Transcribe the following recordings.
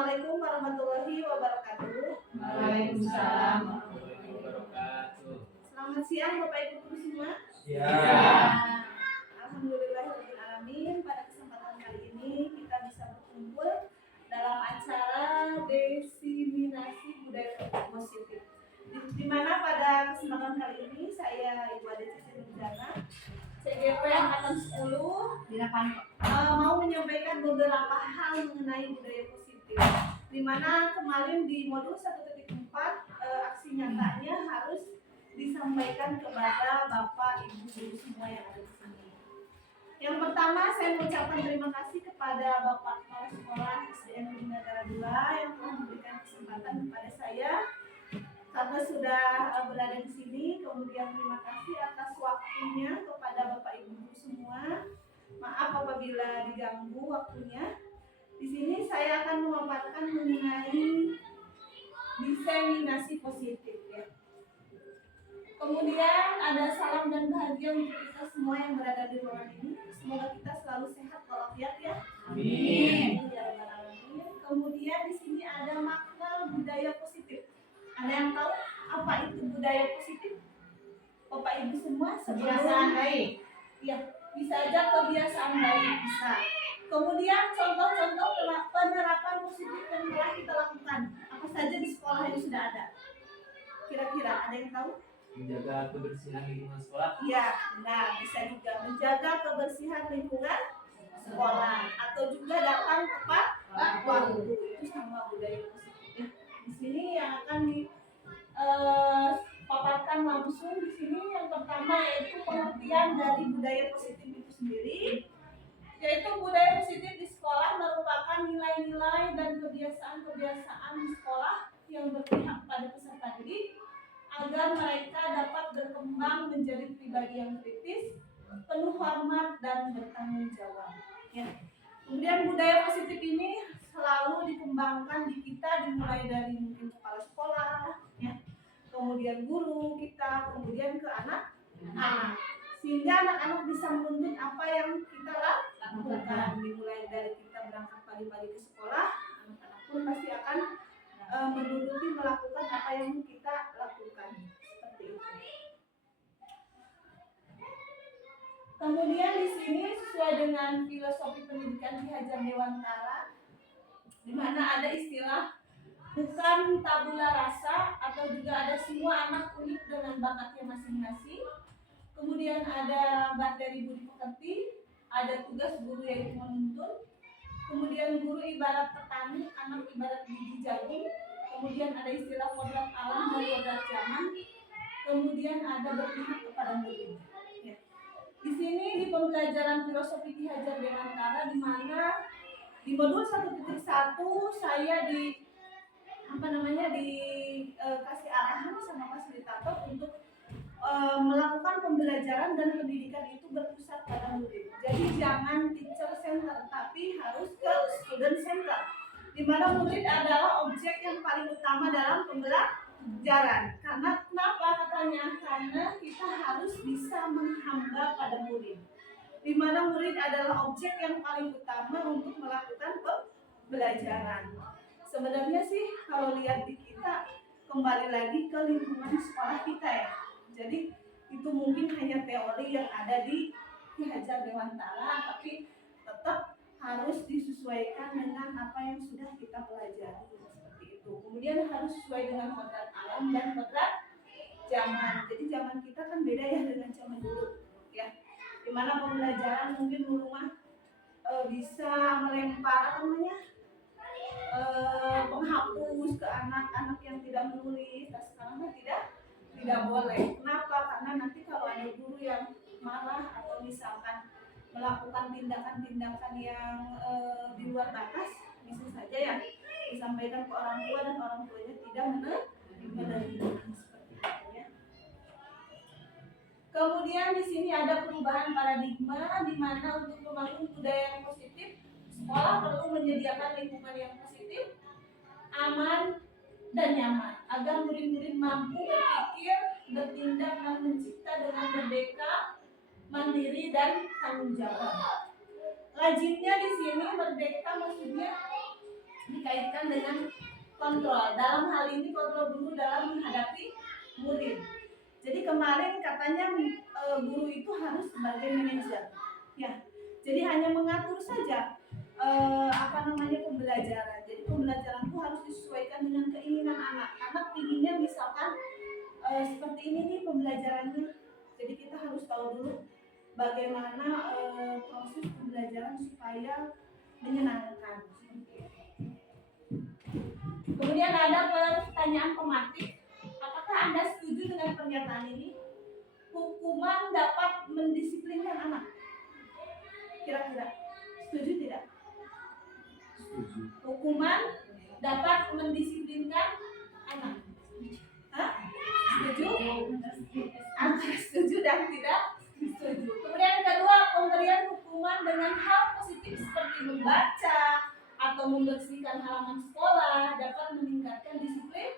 Assalamualaikum warahmatullahi wabarakatuh. Waalaikumsalam warahmatullahi wabarakatuh. Selamat siang Bapak Ibu guru semua. Siang. Alhamdulillahirobbilalamin. Pada kesempatan kali ini kita bisa berkumpul dalam acara diseminasi budaya positif. Di mana pada kesempatan kali ini saya Ibu Ade Cici Nurjana, CGP angkatan 10 mau menyampaikan beberapa hal mengenai budaya positif. Di mana kemarin di modul 1.4 aksi nyatanya harus disampaikan kepada Bapak Ibu guru semua yang ada di sini. Yang pertama, saya mengucapkan terima kasih kepada Bapak Kepala Sekolah SDN Negara 2 yang telah memberikan kesempatan kepada saya karena sudah berada di sini. Kemudian terima kasih atas waktunya kepada Bapak Ibu guru semua. Maaf apabila diganggu waktunya. Di sini saya akan memaparkan mengenai diseminasi positif ya. Kemudian ada salam dan bahagia untuk kita semua yang berada di ruangan ini. Semoga kita selalu sehat walafiat ya. Amin. Kemudian di sini ada makna budaya positif. Ada yang tahu apa itu budaya positif? Bapak Ibu semua Kebiasaan baik. Ya, bisa aja kebiasaan baik bisa. Kemudian contoh-contoh penerapan positif yang telah kita lakukan. Apa saja di sekolah yang sudah ada? Kira-kira ada yang tahu? Menjaga kebersihan lingkungan sekolah. Iya, nah bisa juga menjaga kebersihan lingkungan sekolah atau juga datang tepat waktu. Itu sama budaya positif ya. Di sini yang akan dipaparkan langsung di sini yang pertama yaitu pengertian dari budaya positif itu sendiri. Yaitu budaya positif di sekolah merupakan nilai-nilai dan kebiasaan-kebiasaan di sekolah yang berpihak pada peserta didik agar mereka dapat berkembang menjadi pribadi yang kritis, penuh hormat dan bertanggung jawab. Ya. Kemudian budaya positif ini selalu dikembangkan di kita dimulai dari mungkin kepala sekolah, ya, kemudian guru kita, kemudian ke anak-anak. Sehingga anak-anak bisa menuntut apa yang kita lakukan. Dimulai dari kita berangkat pagi-pagi ke sekolah, anak-anak pun pasti akan menuruti melakukan apa yang kita lakukan. Seperti itu. Kemudian di sini sesuai dengan filosofi pendidikan Ki Hajar Dewantara, di mana ada istilah bukan tabula rasa atau juga ada semua anak unik dengan bakatnya masing-masing. Kemudian ada materi budi pekerti, ada tugas guru yaitu menuntun. Kemudian guru ibarat petani, anak ibarat biji jagung. Kemudian ada istilah kodrat alam dan kodrat zaman. Kemudian ada berpihak kepada murid. Ya. Di sini di pembelajaran filosofi Ki Hajar Dewantara di mana di modul 1.1 saya dikasih arahan sama fasilitator untuk melakukan pembelajaran dan pendidikan itu berpusat pada murid. Jadi jangan teacher center, tapi harus ke student center, di mana murid adalah objek yang paling utama dalam pembelajaran. Karena kenapa katanya? Karena kita harus bisa menghamba pada murid, di mana murid adalah objek yang paling utama untuk melakukan pembelajaran. Sebenarnya sih kalau lihat di kita kembali lagi ke lingkungan sekolah kita ya. Jadi itu mungkin hanya teori yang ada di Ki Hajar Dewantara, tapi tetap harus disesuaikan dengan apa yang sudah kita pelajari seperti itu. Kemudian harus sesuai dengan kodrat alam dan kodrat zaman. Jadi zaman kita kan beda ya dengan zaman dulu, ya. Dimana pembelajaran mungkin dulu mah bisa melempar penghapus ke anak-anak yang tidak menulis. Nah sekarang kan tidak boleh. Kenapa? Karena nanti kalau ada guru yang marah atau misalkan melakukan tindakan-tindakan yang di luar batas, bisa saja ya disampaikan ke orang tua dan orang tuanya tidak menerima seperti itu ya. Kemudian di sini ada perubahan paradigma di mana untuk membangun budaya yang positif, sekolah perlu menyediakan lingkungan yang positif, aman dan nyaman agar murid-murid mampu berpikir, bertindak dan mencipta dengan merdeka, mandiri dan tanggung jawab. Lazimnya di sini merdeka maksudnya dikaitkan dengan kontrol. Dalam hal ini kontrol guru dalam menghadapi murid. Jadi kemarin katanya guru itu harus sebagai manajer, ya. Jadi hanya mengatur saja pembelajaran. Jadi pembelajaran itu harus disesuaikan dengan keinginan anak. Anak inginnya misalkan seperti ini nih pembelajarannya. Jadi kita harus tahu dulu bagaimana proses pembelajaran supaya menyenangkan. Kemudian ada pertanyaan pematik. Apakah Anda setuju dengan pernyataan ini? Hukuman dapat mendisiplinkan anak. Kira-kira setuju tidak? Setuju. Hukuman dapat mendisiplinkan anak. Hah? Setuju? Antara setuju dan tidak setuju. Kemudian yang kedua, pemberian hukuman dengan hal positif seperti membaca atau membersihkan halaman sekolah dapat meningkatkan disiplin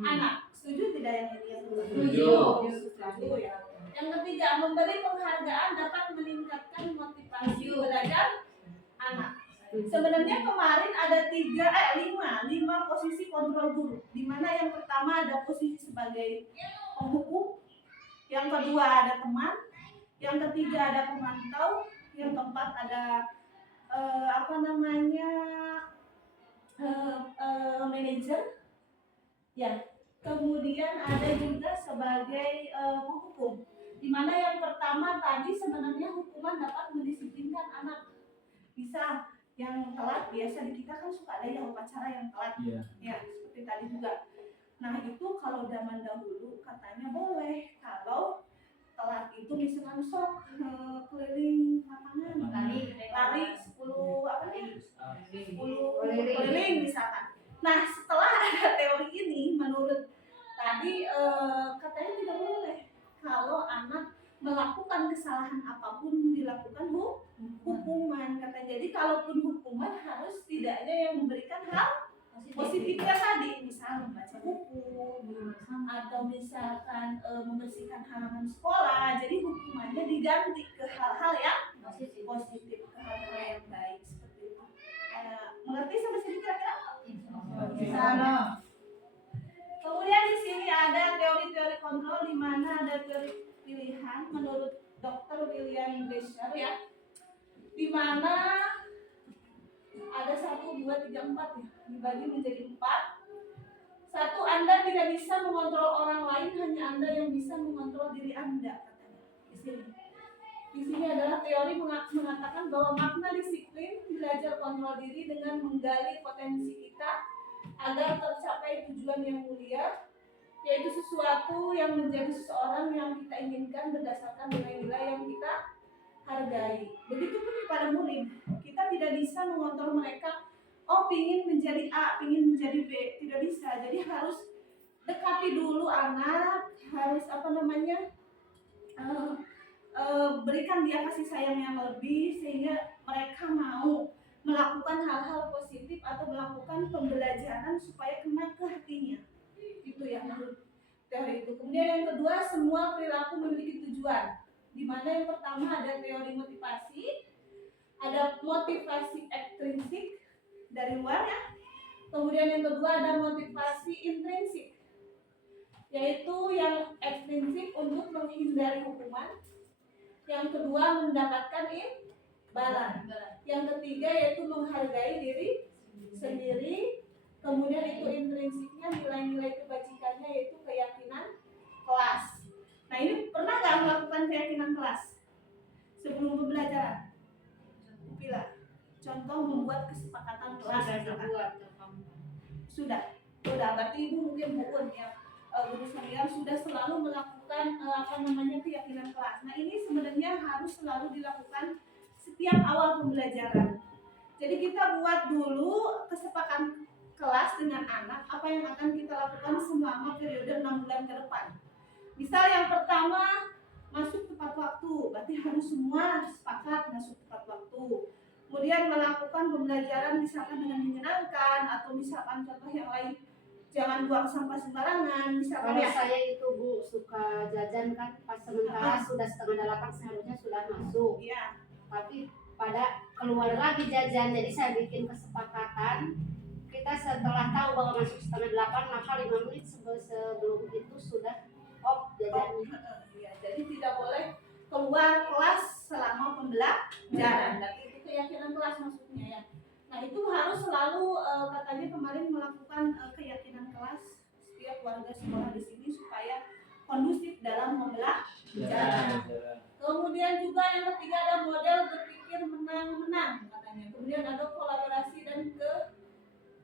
anak. Setuju tidak yang ini? Setuju. Setuju ya. Yang ketiga, memberi penghargaan dapat meningkatkan motivasi belajar anak. Sebenarnya kemarin ada lima posisi kontrol guru. Di mana yang pertama ada posisi sebagai penghukum, yang kedua ada teman, yang ketiga ada pemantau, yang keempat ada manajer, ya. Kemudian ada juga sebagai penghukum. Di mana yang pertama tadi sebenarnya hukuman dapat mendisiplinkan anak. Bisa yang telat, biasa di kita kan suka ada yang upacara yang telat, ya seperti tadi juga. Nah itu kalau zaman dahulu katanya boleh, kalau telat itu misalkan sok keliling lapangan, lari 10 keliling misalkan. Nah setelah ada teori ini, menurut tadi katanya tidak boleh kalau anak melakukan kesalahan apapun dilakukan hukuman katanya. Jadi kalaupun hukuman harus tidaknya yang memberikan hal positifnya tadi, misal membaca buku atau misalkan membersihkan halaman sekolah. Jadi hukumannya diganti ke hal-hal yang positif, ke hal-hal yang baik seperti itu. Mengerti sampai sini kira-kira? Kemudian di sini ada teori-teori kontrol, di mana ada teori pilihan menurut Dr. William Glasser, ya, di mana ada 1, 2, 3, 4 ya, dibagi menjadi 4. 1, Anda tidak bisa mengontrol orang lain, hanya Anda yang bisa mengontrol diri Anda, katanya. Di sini adalah teori mengatakan bahwa makna disiplin belajar kontrol diri dengan menggali potensi kita agar tercapai tujuan yang mulia, yaitu sesuatu yang menjadi seseorang yang kita inginkan berdasarkan nilai-nilai yang kita hargai. Begitupun kepada murid, kita tidak bisa mengontrol mereka. Oh, pingin menjadi A, pingin menjadi B, tidak bisa. Jadi harus dekati dulu anak, harus berikan dia kasih sayang yang lebih sehingga mereka mau melakukan hal-hal positif atau melakukan pembelajaran supaya kena ke hatinya. Itu ya menurut teori itu. Kemudian yang kedua, semua perilaku memiliki tujuan. Di mana yang pertama ada teori motivasi, ada motivasi ekstrinsik dari luar ya. Kemudian yang kedua ada motivasi intrinsik, yaitu yang ekstrinsik untuk menghindari hukuman. Yang kedua mendapatkan imbalan. Yang ketiga yaitu menghargai diri sendiri. Kemudian itu intrinsiknya nilai-nilai kebajikannya yaitu keyakinan kelas. Nah ini pernah nggak melakukan keyakinan kelas sebelum pembelajaran? Bila contoh membuat kesepakatan kelas. Sudah berarti ibu mungkin bukan ya, guru senior sudah selalu melakukan keyakinan kelas. Nah ini sebenarnya harus selalu dilakukan setiap awal pembelajaran. Jadi kita buat dulu kesepakatan kelas dengan anak apa yang akan kita lakukan selama periode 6 bulan ke depan. Misal yang pertama masuk tepat waktu, berarti harus semua sepakat masuk tepat waktu. Kemudian melakukan pembelajaran misalkan dengan menyenangkan, atau misalkan contoh yang lain, jangan buang sampah sembarangan. Misalkan kalau saya itu Bu suka jajan kan, pas sementara sudah 7:30 seharusnya sudah masuk. Iya. Tapi pada keluar lagi jajan, jadi saya bikin kesepakatan kita setelah tahu bahwa masuk setengah 8, maka 5 menit sebelum itu sudah off jajannya. Iya, jadi tidak boleh keluar kelas selama pembelajaran. Dan itu keyakinan kelas maksudnya ya. Nah itu harus selalu katanya kemarin melakukan keyakinan kelas setiap warga sekolah di sini supaya kondusif dalam pembelajaran. Kemudian juga yang ketiga ada model berpikir menang-menang katanya. Kemudian ada kolaborasi dan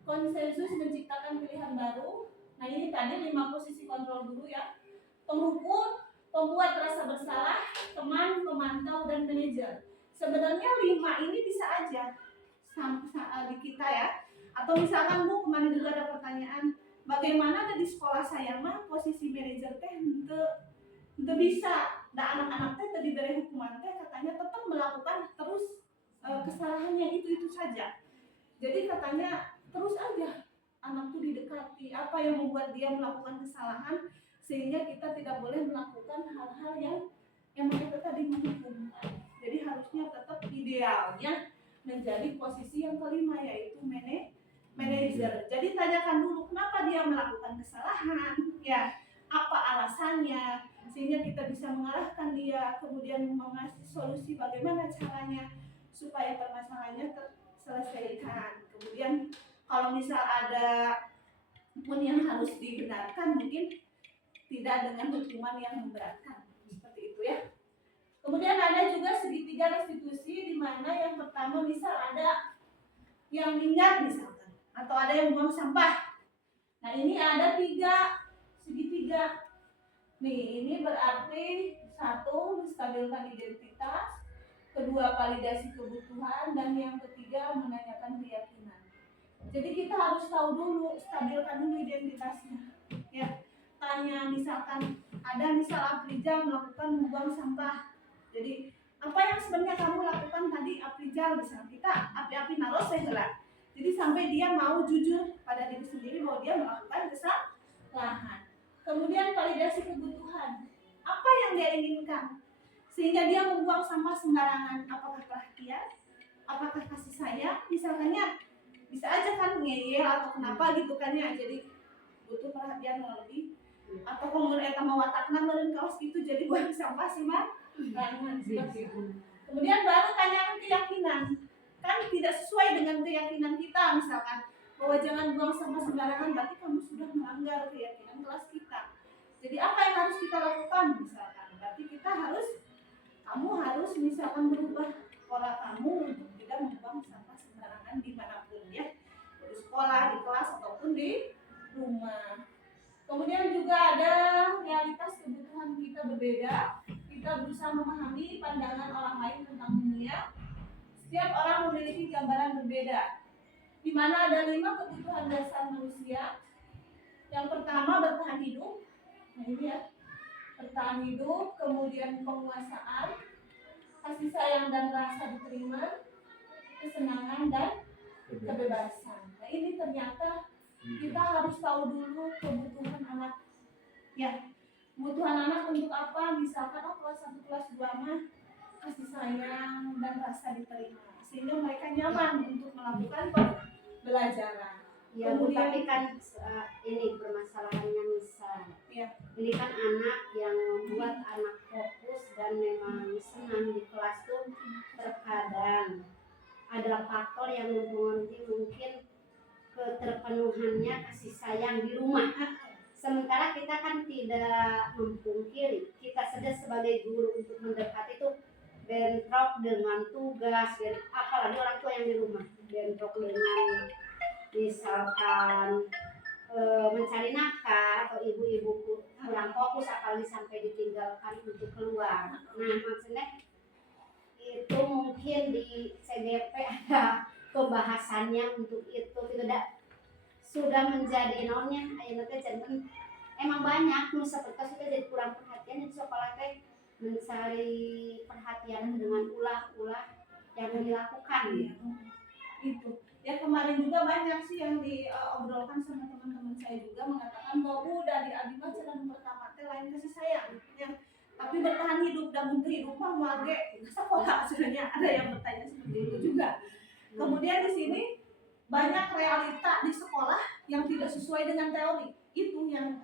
konsensus menciptakan pilihan baru. Nah ini tadi 5 posisi kontrol dulu ya. Penghukum, pembuat rasa bersalah, teman, pemantau, dan manajer. Sebenarnya 5 ini bisa aja di kita ya. Atau misalkan Bu kemarin juga ada pertanyaan, bagaimana di sekolah saya mah posisi manajer teh untuk bisa. Nah anak-anak teh tadi dari hukuman teh katanya tetap melakukan terus kesalahan yang itu saja. Jadi katanya terus aja anak tuh didekati apa yang membuat dia melakukan kesalahan sehingga kita tidak boleh melakukan hal-hal yang kita tadi menghukum. Jadi harusnya tetap idealnya menjadi posisi yang kelima yaitu manajer. Jadi tanyakan dulu kenapa dia melakukan kesalahan, ya apa alasannya, sehingga kita bisa mengarahkan dia, kemudian mengasih solusi bagaimana caranya supaya permasalahannya terselesaikan. Kemudian kalau misal ada pun yang harus dibenarkan mungkin tidak dengan hukuman yang memberatkan seperti itu ya. Kemudian ada juga segitiga restitusi di mana yang pertama misal ada yang minggat misalkan atau ada yang buang sampah. Nah ini ada 3 segitiga. Nih ini berarti 1 menstabilkan identitas, 2 validasi kebutuhan, dan yang ketiga menanyakan keyakinan. Jadi kita harus tahu dulu, stabilkan dulu identitasnya. Ya, tanya misalkan ada misal Aprijal melakukan membuang sampah. Jadi apa yang sebenarnya kamu lakukan tadi Aprijal, misalnya kita api-api naruh segera. Jadi sampai dia mau jujur pada diri sendiri bahwa dia melakukan kesalahan. Kemudian validasi kebutuhan. Apa yang dia inginkan? Sehingga dia membuang sampah sembarangan. Apakah perhatian? Apakah kasih sayang? Misalnya bisa aja kan ngeyel atau kenapa gitu kan ya. Jadi butuh perhatian lebih. Atau kemudian eta mawatakna meureun kaos gitu jadi buang sampah sih mah. Kemudian baru tanyakan keyakinan. Kan tidak sesuai dengan keyakinan kita misalkan bahwa jangan buang sampah sembarangan, berarti kamu sudah melanggar keyakinan kelas kita. Jadi apa yang harus kita lakukan misalkan? Berarti kamu harus misalkan berubah pola kamu untuk tidak membuang sampah sembarangan dimanapun ya, di sekolah, di kelas ataupun di rumah. Kemudian juga ada realitas kebutuhan kita berbeda. Kita berusaha memahami pandangan orang lain tentang dunia. Setiap orang memiliki gambaran berbeda, di mana ada 5 kebutuhan dasar manusia. Yang pertama bertahan hidup. Nah ini ya, bertahan hidup, kemudian penguasaan, kasih sayang dan rasa diterima, kesenangan dan kebebasan. Nah ini ternyata kita harus tahu dulu kebutuhan anak. Ya, kebutuhan anak untuk apa? Misalkan kelas 1, kelas 2 mah kasih sayang dan rasa diterima, sehingga mereka nyaman untuk melakukan pembelajaran. Ya, Kemudian, tapi kan ini permasalahannya misal ya, ini kan anak yang membuat anak fokus dan memang senang di kelas tuh terkadang ada faktor yang mempengaruhi mungkin keterpenuhannya kasih sayang di rumah. Sementara kita kan tidak memungkiri, kita saja sebagai guru untuk mendekati itu bentrok dengan tugas, apalagi orang tua yang di rumah bentrok dengan misalkan mencari nafkah atau ibu-ibu kurang fokus apalagi sampai ditinggalkan untuk keluar. Nah maksudnya itu mungkin di CGP ada pembahasannya untuk itu tidak sudah menjadi nonnya ayeuna teh janten emang banyak nu sapertos itu jadi kurang perhatian di sekolah teh mencari perhatian dengan ulah-ulah yang dilakukan. Itu ya kemarin juga banyak sih yang diobrolkan sama teman-teman saya juga mengatakan bahwa dari abimah jalan pertama teh lain kasih sayang ya, tapi bertahan hidup dan untuk hidup mah moal ge sekolah sebenarnya ada yang bertanya seperti itu juga. Kemudian di sini banyak realita di sekolah yang tidak sesuai dengan teori. Itu yang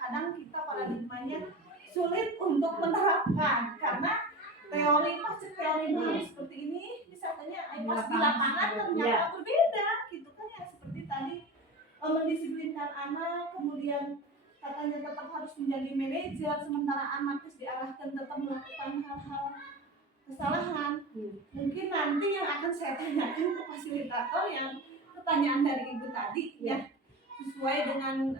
kadang kita paradigmanya sulit untuk menerapkan, karena teori pasti teori baru seperti ini misalnya pas di lapangan ternyata berbeda gitu kan, ya seperti tadi mendisiplinkan anak, kemudian katanya tetap harus menjadi manajer, sementara anak terus diarahkan tetap melakukan hal-hal kesalahan. Mungkin nanti yang akan saya tanyakan ke fasilitator yang pertanyaan dari ibu tadi ya, sesuai dengan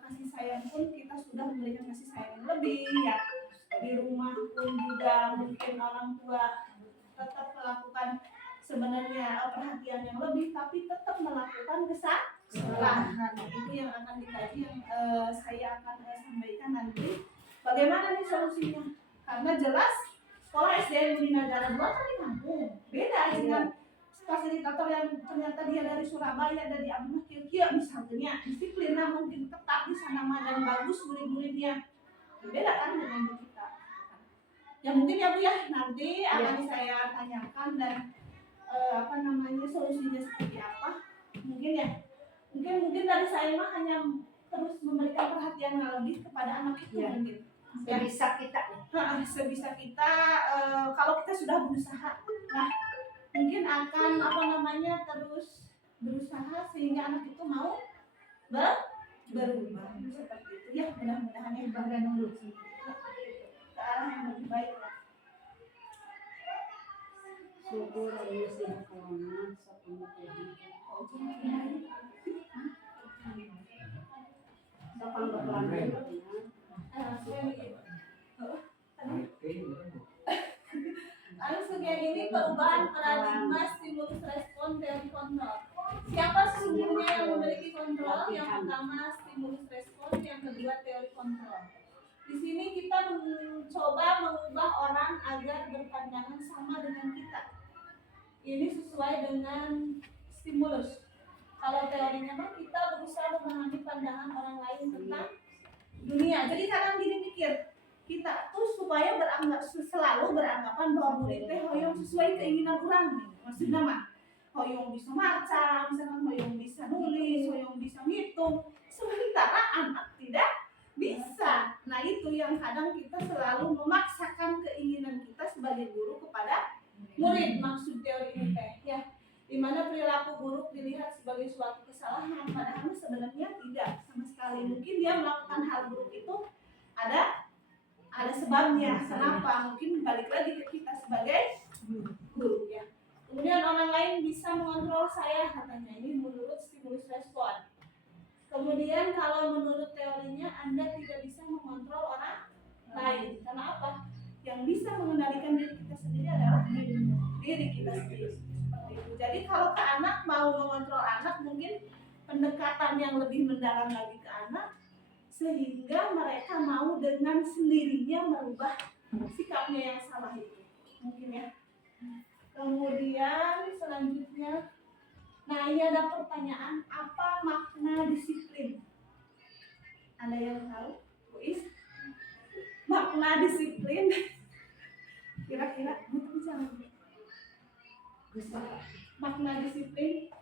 kasih sayang pun kita sudah memberikan kasih sayang yang lebih ya, di rumah pun juga mungkin orang tua tetap melakukan sebenarnya perhatian yang lebih, tapi tetap melakukan kesalahan. Itu yang akan dikaji, yang saya akan sampaikan nanti bagaimana nih solusinya, karena jelas sekolah SD Budi Nagara 2 kan di kampung, beda dengan fasilitator yang ternyata dia dari Surabaya, dari Abdullah Kirkia misalnya, disiplin mungkin tetap di sana dan bagus murid-muridnya, beda kan dengan kita. Ya mungkin ya Bu ya, nanti akan saya tanyakan dan solusinya seperti apa. Mungkin dari saya mah hanya terus memberikan perhatian yang lebih kepada anak itu mungkin. Sebisa kita sebisa kita, kalau kita sudah berusaha, nah mungkin akan terus berusaha sehingga anak itu mau berubah seperti itu ya, mudah-mudahan ya bahkan nurut ke arah yang lebih baik ya. syukur muslim corona sokong langsung yang ini perubahan paradigma stimulus respon teori kontrol. Siapa sesungguhnya yang memiliki kontrol? Yang pertama stimulus respon, yang kedua teori kontrol. Di sini kita mencoba mengubah orang agar berpandangan sama dengan kita. Ini sesuai dengan stimulus. Kalau teorinya mah kita berusaha memahami pandangan orang lain tentang dunia. Jadi kadang gini mikir, kita tuh supaya selalu beranggapan bahwa murid teh hoyong sesuai keinginan orang nih. Maksudnya mah hoyong bisa maca, misalkan hoyong bisa nulis, hoyong bisa ngitung, sementara anak tidak bisa. Nah itu yang kadang kita selalu memaksakan keinginan kita sebagai guru kepada murid. Maksud teori ini teh ya, di mana perilaku buruk dilihat sebagai suatu kesalahan, padahal sebenarnya tidak sama sekali. Mungkin dia melakukan hal buruk itu ada sebabnya. Kenapa? Mungkin balik lagi ke kita sebagai guru ya. Kemudian orang lain bisa mengontrol saya, katanya ini menurut stimulus respon. Kemudian kalau menurut teorinya Anda tidak bisa mengontrol orang lain. Karena apa? Yang bisa mengendalikan diri kita sendiri adalah diri kita sendiri. Seperti itu. Jadi kalau ke anak, mau mengontrol anak, mungkin pendekatan yang lebih mendalam lagi ke anak, sehingga mereka mau dengan sendirinya merubah sikapnya yang salah itu. Mungkin ya. Kemudian selanjutnya, nah ini ada pertanyaan, apa makna disiplin? Ada yang tahu? Is? Makna disiplin? Kira-kira butuh jangan. Makna disiplin?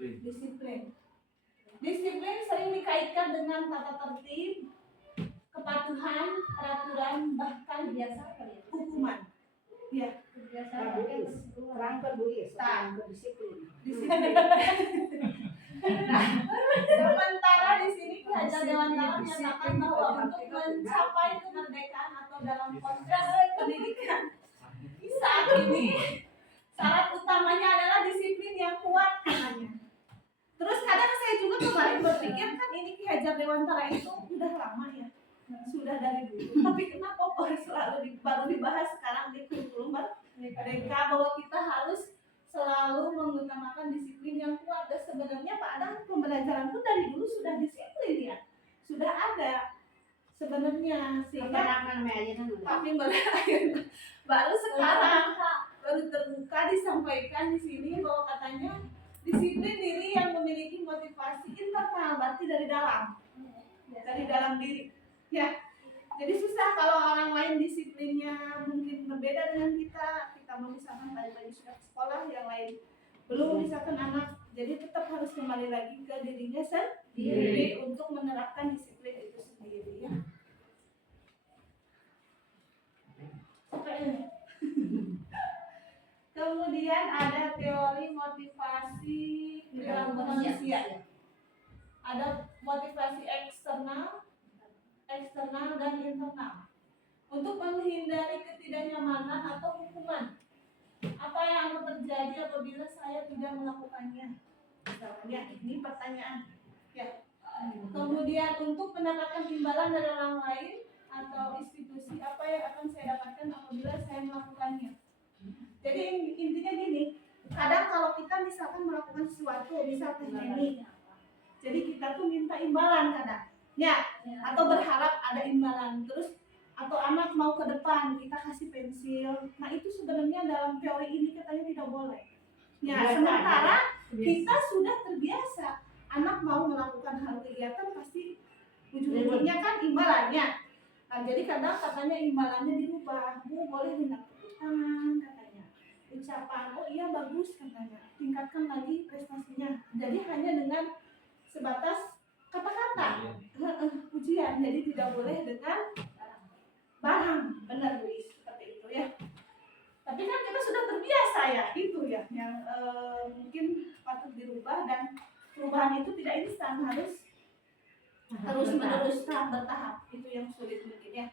Disiplin sering dikaitkan dengan tata tertib, kepatuhan, peraturan, bahkan biasa hukuman. Ya, rangka buis, disiplin. Nah, sementara di sini Ki Hajar Dewantara menyatakan bahwa untuk mencapai kemerdekaan atau dalam konteks pendidikan saat ini, syarat utamanya adalah disiplin yang kuat katanya. Terus kadang saya juga kemarin berpikir, kan ini Ki Hajar Dewantara itu udah lama ya, sudah dari dulu. Tapi kenapa kok selalu baru dibahas sekarang di kurikulum merdeka, bahwa kita harus selalu mengutamakan disiplin yang kuat. Dan sebenarnya padahal pembelajaran pun dari dulu sudah disiplin ya, sudah ada sebenarnya, sehingga tapi baru sekarang baru terbuka disampaikan di sini bahwa katanya disiplin diri yang memiliki motivasi internal, berarti dari dalam diri ya. Jadi susah kalau orang lain disiplinnya mungkin berbeda dengan kita misalkan pagi-pagi sudah ke sekolah, yang lain belum misalkan anak, jadi tetap harus kembali lagi ke dirinya sendiri untuk menerapkan disiplin itu sendiri ya. Sampai ini. Kemudian ada teori motivasi perilaku manusia. Ada motivasi eksternal dan internal. Untuk menghindari ketidaknyamanan atau hukuman. Apa yang akan terjadi apabila saya tidak melakukannya? Misalkan ya, ini pertanyaan. Ya. Kemudian untuk mendapatkan imbalan dari orang lain atau institusi, apa yang akan saya dapatkan apabila saya melakukannya? Jadi intinya gini, kadang kalau kita misalkan melakukan sesuatu, misalkan ini, jadi kita tuh minta imbalan kadang, ya, atau berharap ada imbalan, terus atau anak mau ke depan kita kasih pensil, nah itu sebenarnya dalam teori ini katanya tidak boleh. Ya, sementara kita sudah terbiasa, anak mau melakukan hal kegiatan pasti ujung-ujungnya kan imbalannya. Nah, jadi kadang katanya imbalannya dirubah, Bu boleh minta tepuk tangan katanya, ucapan oh iya bagus katanya, tingkatkan lagi prestasinya. Jadi hanya dengan sebatas kata-kata pujian, jadi tidak boleh dengan barang, benar Bu, seperti itu ya. Tapi kan kita sudah terbiasa ya, itu ya yang mungkin patut dirubah, dan perubahan itu tidak instan, harus menerus bertahap, itu yang sulit mungkin ya.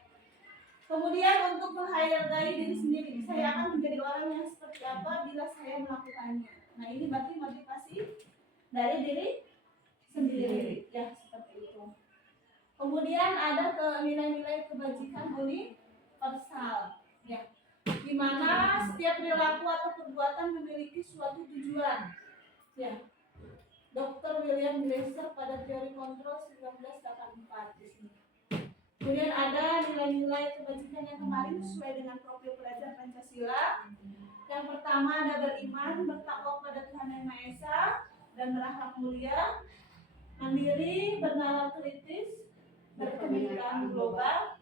Kemudian untuk menghargai diri sendiri, saya akan menjadi orang yang seperti apa bila saya melakukannya. Nah ini berarti motivasi dari diri sendiri ya, seperti itu. Kemudian ada nilai-nilai kebajikan universal ya, di mana setiap perilaku atau perbuatan memiliki suatu tujuan ya. Dr. William Glasser pada teori kontrol 1984 di sini. Kemudian ada nilai-nilai kebajikan yang kemarin sesuai dengan profil pelajar Pancasila. Yang pertama ada beriman, bertakwa pada Tuhan Yang Maha Esa dan berakhlak mulia, mandiri, bernalar kritis, berkebudayaan global,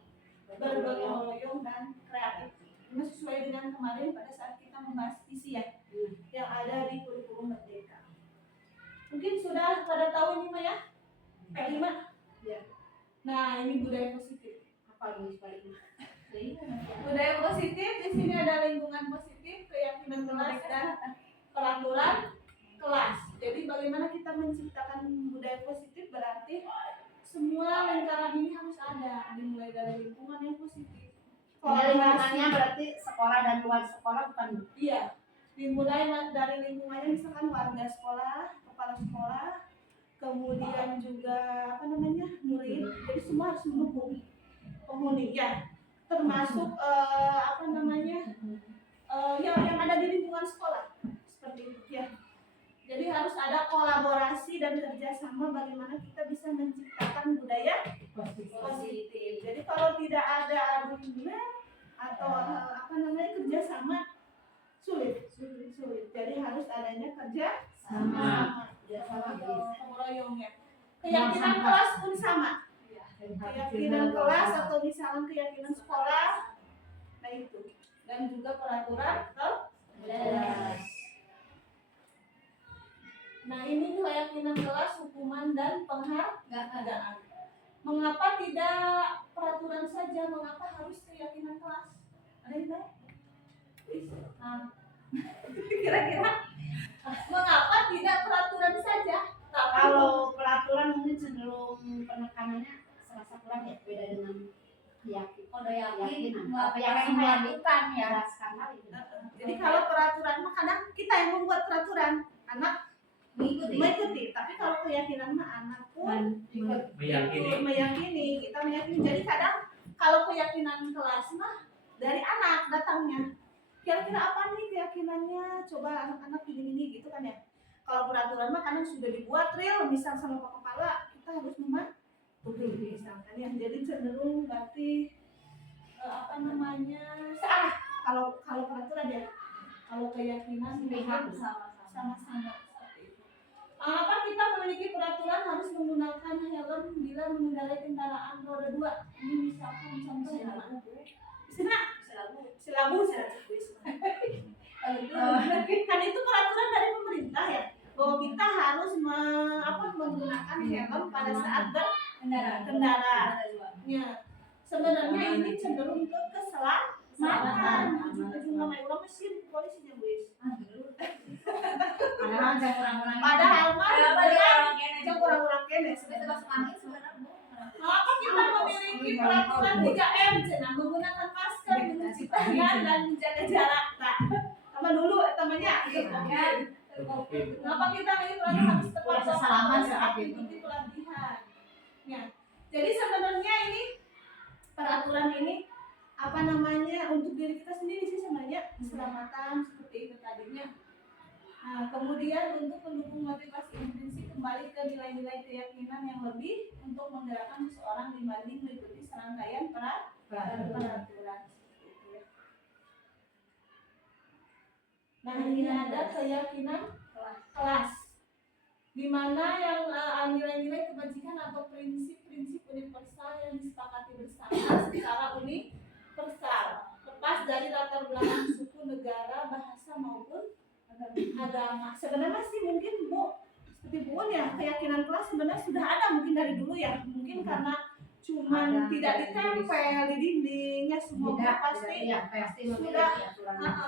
bergotong royong dan kreatif. Ini sesuai dengan kemarin pada saat kita membahas visi ya, yang ada di kurikulum Merdeka. Mungkin sudah pada tahu ini Mah ya, P5 ya. Nah ini budaya positif. Apa ini sekali? Budaya positif di sini ada lingkungan positif, keyakinan kelas dan peraturan kelas. Jadi bagaimana kita menciptakan budaya positif, berarti semua lingkaran ini harus ada, dimulai dari lingkungan yang positif. Kalau lingkungannya berarti sekolah dan luar sekolah bukan? Iya, dimulai dari lingkungannya, misalkan warga sekolah, kepala sekolah, kemudian juga murid. Jadi semua harus mendukung penghuni ya, termasuk yang ada di lingkungan sekolah seperti itu ya. Jadi harus ada kolaborasi dan kerjasama bagaimana kita bisa menciptakan budaya positif. Jadi kalau tidak ada argumen atau kerjasama sulit. Jadi harus adanya kerjasama. Pemroyongnya. Keyakinan kelas pun sama. Keyakinan kelas atau misalnya keyakinan sekolah, nah itu. Dan juga peraturan kelas. Nah ini keyakinan kelas, hukuman dan penghargaan. Mengapa tidak peraturan saja? Mengapa harus keyakinan kelas? Ada yang tahu? Kira-kira mengapa tidak peraturan saja? Kalau peraturan mungkin cenderung penekanannya serasa kurang ya, beda dengan keyakinan. Apa yang melakukan ya. Jadi kalau peraturan, kadang kita yang membuat peraturan, anak mengikuti. Tapi kalau keyakinan mah anak pun meyakini, kita meyakini. Jadi kadang kalau keyakinan kelas mah dari anak datangnya. Kira-kira apa nih keyakinannya? Coba anak-anak gini gitu kan ya. Kalau peraturan mah kadang sudah dibuat real, misal sama Pak Kepala, kita harus mematuhi misalkan ya. Jadi cenderung berarti searah. Kalau peraturan ya. Kalau keyakinan memang sama-sama. Apa kita memiliki peraturan harus menggunakan helm bila mengendarai kendaraan roda 2? Ini misalkan contoh silabu. Kan itu peraturan dari pemerintah. saat Kendaraan. berkendara. Ya, sebenarnya ini cenderung ke keselamatan. Ujung-ujung nama orang mesin polisinya wis. Padahal mah jangan kurang-kurang kene sebenarnya. Mengapa kita memiliki peraturan 3M cenah menggunakan masker, mencuci tangan dan menjaga jarak. Nah, sama dulu temannya gitu. Mengapa kita memiliki peraturan harus tepat waktu saat mengikuti pelatihan. Ya. Jadi sebenarnya ini peraturan ini untuk diri kita sendiri sih sebenarnya keselamatan seperti itu tadinya. Nah, kemudian untuk pendukung motivasi intrinsik kembali ke nilai-nilai keyakinan yang lebih untuk menggerakkan seseorang dibanding mengikuti serangkaian peraturan. Nah, ini ada keyakinan kelas, di mana yang nilai-nilai kebajikan atau prinsip-prinsip universal yang disepakati bersama secara universal, lepas dari latar belakang suku, negara, bahasa maupun agama. Sebenarnya sih mungkin seperti Bu ya, keyakinan kelas sebenarnya sudah ada mungkin dari dulu ya, mungkin karena cuman tidak ditempel di dinding ya, semua pasti sudah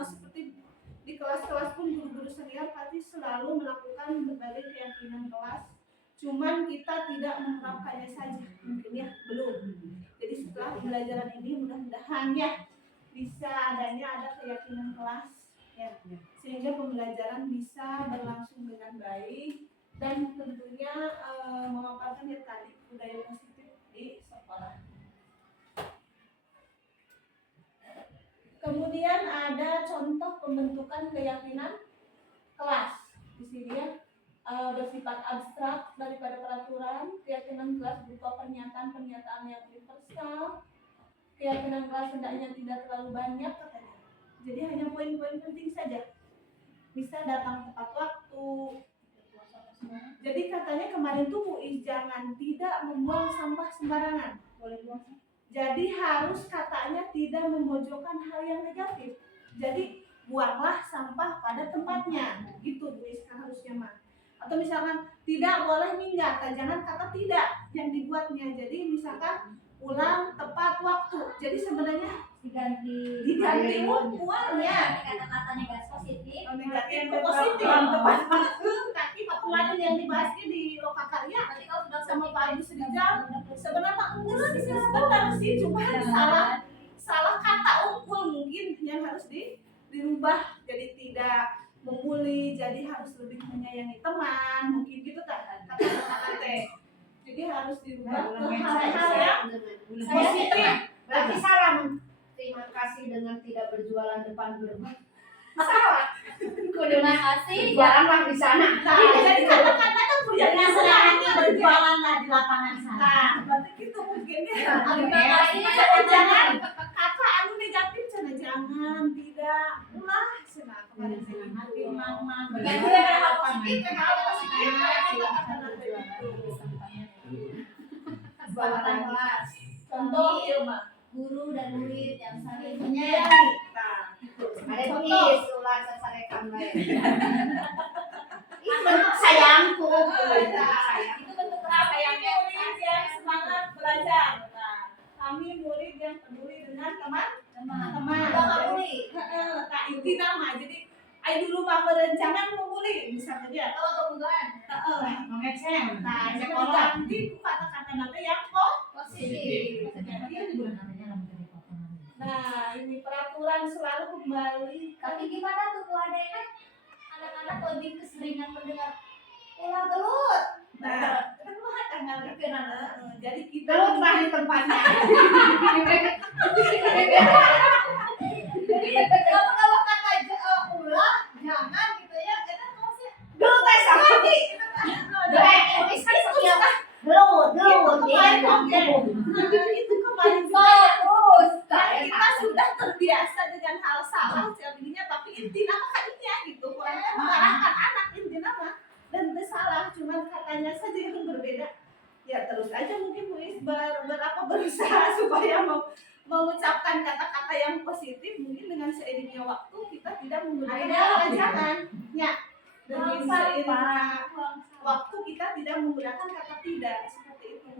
seperti di kelas-kelas pun guru-guru senior pasti selalu melakukan berbagai keyakinan kelas, cuman kita tidak menerapkannya saja mungkin ya, belum. Jadi setelah pembelajaran ini mudah-mudahan ya bisa ada keyakinan kelas ya, sehingga pembelajaran bisa berlangsung dengan baik dan tentunya memaparkan ya tadi budaya positif di sekolah. Kemudian ada contoh pembentukan keyakinan kelas. Di sini ya bersifat abstrak daripada peraturan. Keyakinan kelas berupa pernyataan-pernyataan yang universal. Keyakinan kelas hendaknya tidak terlalu banyak katanya. Jadi hanya poin-poin penting saja. Bisa datang tepat waktu. Jadi katanya kemarin tuh Bu jangan tidak membuang sampah sembarangan. Jadi harus katanya tidak memojokkan hal yang negatif. Jadi buanglah sampah pada tempatnya. Gitu Bu harusnya mah. Atau misalkan tidak boleh minggat, jangan kata tidak yang dibuatnya. Jadi misalkan pulang tepat waktu. Jadi sebenarnya diganti uangnya. Kata-kata negatif positif. Negatif ke positif. Tepat waktu. Tapi kemarin yang dibahasnya di Lokakarya sama Pak Agus Rizal sebenarnya enggak bisa sebentar sih, cuma salah kata unggul mungkin yang harus dirubah, jadi tidak membuli, jadi harus lebih menyayangi teman, mungkin gitu kan kata-kata teh. Jadi harus dirubah ke hal-hal yang positif. Berarti salah. Terima kasih dengan tidak berjualan depan gerbang. Salah. Terima kasih. Jualanlah di sana. Nah, jadi kata-kata kan punya Hati berjualan lah di lapangan sana. Nah, berarti gitu mungkin ya. Terima kasih. Jangan kata anu negatif cina jangan tidak ulah cina kemarin saya hati mama. Ganti dengan hal positif, hal positif. Jualan kelas. Contoh ilmu Guru dan murid yang saling menyayangi. menyayangi. Nah, Ada tulis ulah sasarekan bae. Itu bentuk sayangku. Itu bentuk kami sayangnya. murid yang semangat belajar. Nah, kami murid yang peduli dengan teman-teman. Kita nggak boleh. Tak inti nama. Jadi, ayo dulu mah berencana membuli, misalnya dia. Atau kebutuhan Mengeceng. Nah, ini diganti kata-kata nanti yang positif. Nah, ini peraturan selalu kembali. Tapi gimana tuh kalau ada kan anak-anak lebih keseringan mendengar ulah gelut. Nah, kita mah tanggal jadi kita Gelut lah di tempatnya. Kalau kata ulah jangan gitu ya, kita masih Gelut teh sakit. itu kemarin terus. kita sudah terbiasa dengan hal salah jadinya, tapi inti nama kalinya gitu kurangnya mengarahkan anak inti nama dan itu salah, cuman katanya saja yang berbeda. Ya terus aja mungkin Bu Is berusaha supaya mengucapkan kata-kata yang positif, mungkin dengan seiringnya waktu kita tidak menggunakan ajaran ya, dengan seiringnya waktu kita tidak menggunakan kata tidak seperti itu.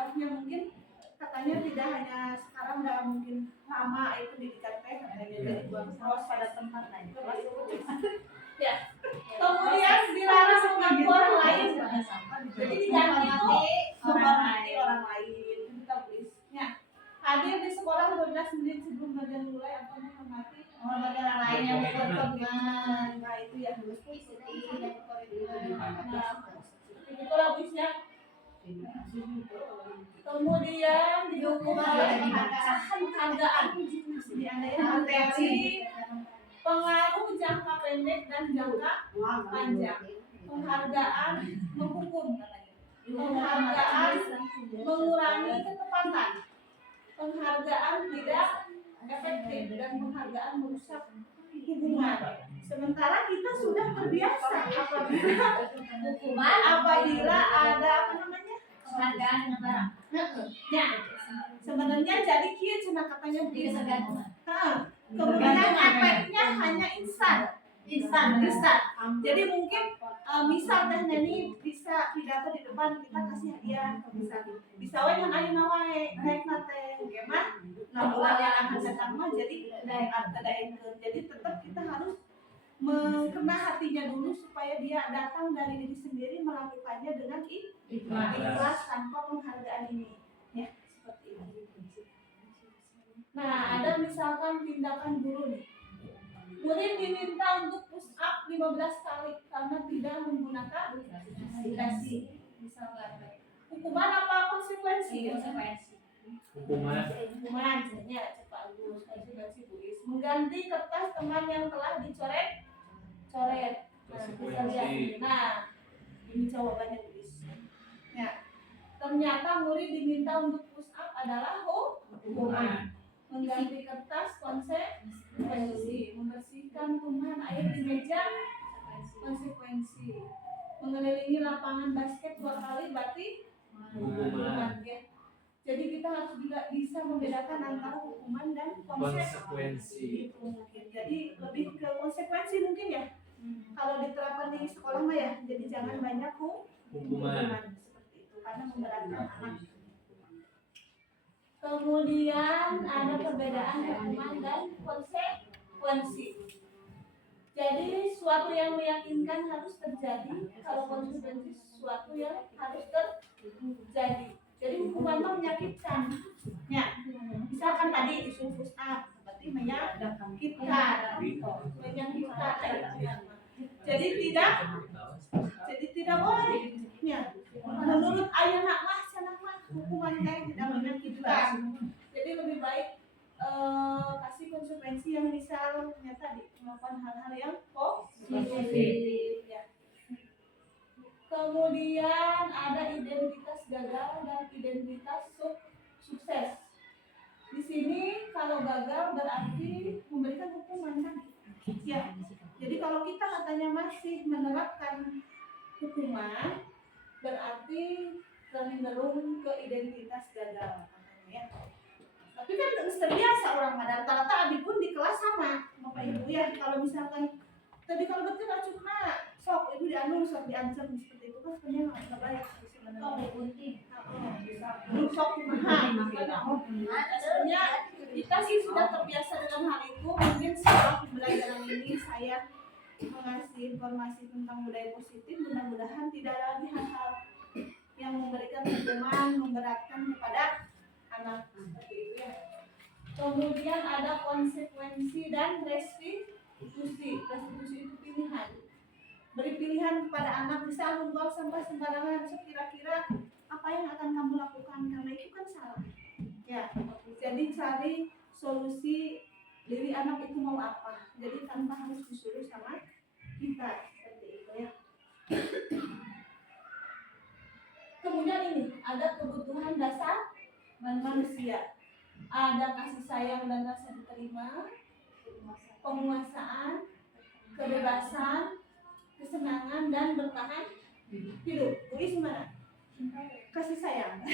berubahnya mungkin katanya tidak hanya sekarang nggak mungkin lama itu pendidikan teh katanya jadi buat proses pada tempat lain. Ya. Kemudian dilarang mengganggu orang lain. Jadi diganti itu menghormati orang lain. Kita tulisnya hadir di sekolah 12 menit sebelum belajar mulai atau menghormati Menghormati orang lain yang berkomitmen. Nah itu ya ikuti Nah itulah bisnya. Kemudian dihukum oleh penghargaan materi pengaruh jangka pendek dan jangka panjang. Penghargaan menghukum katanya. Penghargaan mengurangi ketepatan. Penghargaan tidak efektif dan penghargaan merusak hubungan. Sementara kita sudah terbiasa apabila ada apa namanya Penghargaan dengan barang. Ya, sebenarnya jadi kia cina katanya Tidak begitu. tergantung. Kemudian efeknya hanya instan. Jadi mungkin misal teh Neni bisa pidato di depan kita kasih hadiah bisa wae yang ayo nawae naik nate gimana nah bulan yang akan datang mah jadi jadi tetap kita harus mengena hatinya dulu supaya dia datang dari diri sendiri melakukannya dengan ikhlas tanpa penghargaan ini ya seperti itu. Nah ada misalkan tindakan guru nih. Murid diminta untuk push up 15 kali karena tidak menggunakan dasi. Misalkan hukuman apa konsekuensi? Hukuman Ya cepat Agus konsekuensi tulis mengganti kertas teman yang telah dicoret. Nah, kita lihat ini. Nah, ini jawabannya tulis. Ya. Ternyata murid diminta untuk push up adalah hukuman. Mengganti kertas konsekuensi, membersihkan tumpahan air di meja konsekuensi, mengelilingi lapangan basket 2 kali berarti hukuman ya. Jadi kita harus juga bisa membedakan antara hukuman dan konsekuensi. Jadi lebih ke konsekuensi mungkin ya. Kalau diterapkan di sekolah mah ya, jadi jangan banyak hukuman seperti itu karena memberatkan anak. Kemudian ada perbedaan hukuman dan konsekuensi. Jadi suatu yang meyakinkan harus terjadi, kalau konsekuensi sesuatu yang harus terjadi. Jadi hukuman itu menyakitkan. Ya, misalkan tadi disuruh push up, berarti menyakitkan. Jadi tidak boleh. Ya, menurut ayah mah hukuman tidak menyakitkan. Jadi lebih baik kasih konsekuensi yang misalnya tadi melakukan hal-hal yang positif. Ya. Kemudian ada identitas gagal dan identitas sukses. Di sini kalau gagal berarti memberikan hukuman kan? Ya. Jadi kalau kita katanya masih menerapkan hukuman berarti cenderung ke identitas gagal katanya ya. Tapi kan terbiasa orang pada rata-rata adik pun di kelas sama bapak ibu ya. Kalau misalkan tadi kalau betul racun nak sok ibu dianu sok diancam seperti itu kan sebenarnya nggak baik sebenarnya. Oh penting. Sok sebenarnya kita sih sudah terbiasa dengan hal itu. Mungkin setelah pembelajaran ini saya mengasih informasi tentang budaya positif. Mudah-mudahan tidak lagi hal-hal yang memberikan hukuman memberatkan kepada anak seperti itu ya. Kemudian ada konsekuensi dan restitusi. Restitusi itu pilihan. Beri pilihan kepada anak, bisa membuang sampah sembarangan, kira-kira apa yang akan kamu lakukan karena itu kan salah. Ya. Jadi cari solusi diri anak itu mau apa. Jadi tanpa harus disuruh sama kita seperti itu ya. Kemudian ini ada kebutuhan dasar manusia. Ada kasih sayang dan rasa diterima, penguasaan, kebebasan, kesenangan dan bertahan hidup. Ini gimana? Kasih sayang.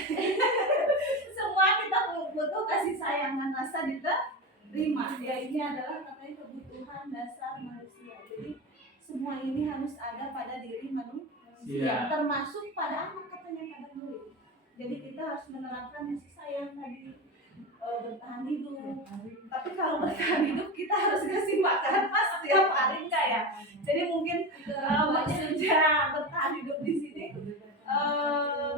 Semua kita butuh kasih sayang dan rasa diterima. Ya ini adalah katanya kebutuhan dasar manusia. Jadi semua ini harus ada pada diri manusia, termasuk pada anak katanya pada murid. Jadi kita harus menerapkan kasih sayang tadi, bertahan hidup. Tapi kalau bertahan hidup kita harus kasih makan pas setiap hari enggak ya? Jadi mungkin maksudnya bertahan hidup di sini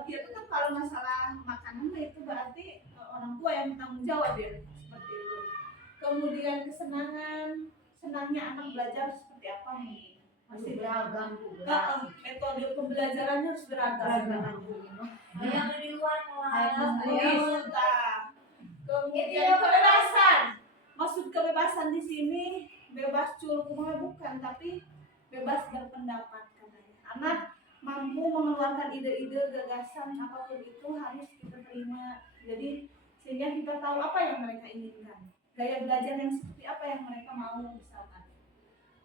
ya tetap kalau masalah makanan itu berarti orang tua yang bertanggung jawab ya, seperti itu. Kemudian kesenangan, senangnya anak belajar seperti apa nih? Masih beragam metode pembelajarannya harus beragam. Yang di luar kelas. Kemudian kebebasan. Maksud kebebasan di sini bebas culuk bukan, tapi bebas berpendapat katanya. Anak mampu mengeluarkan ide-ide, gagasan apapun itu harus kita terima. Jadi sehingga kita tahu apa yang mereka inginkan, gaya belajar yang seperti apa yang mereka mau misalkan.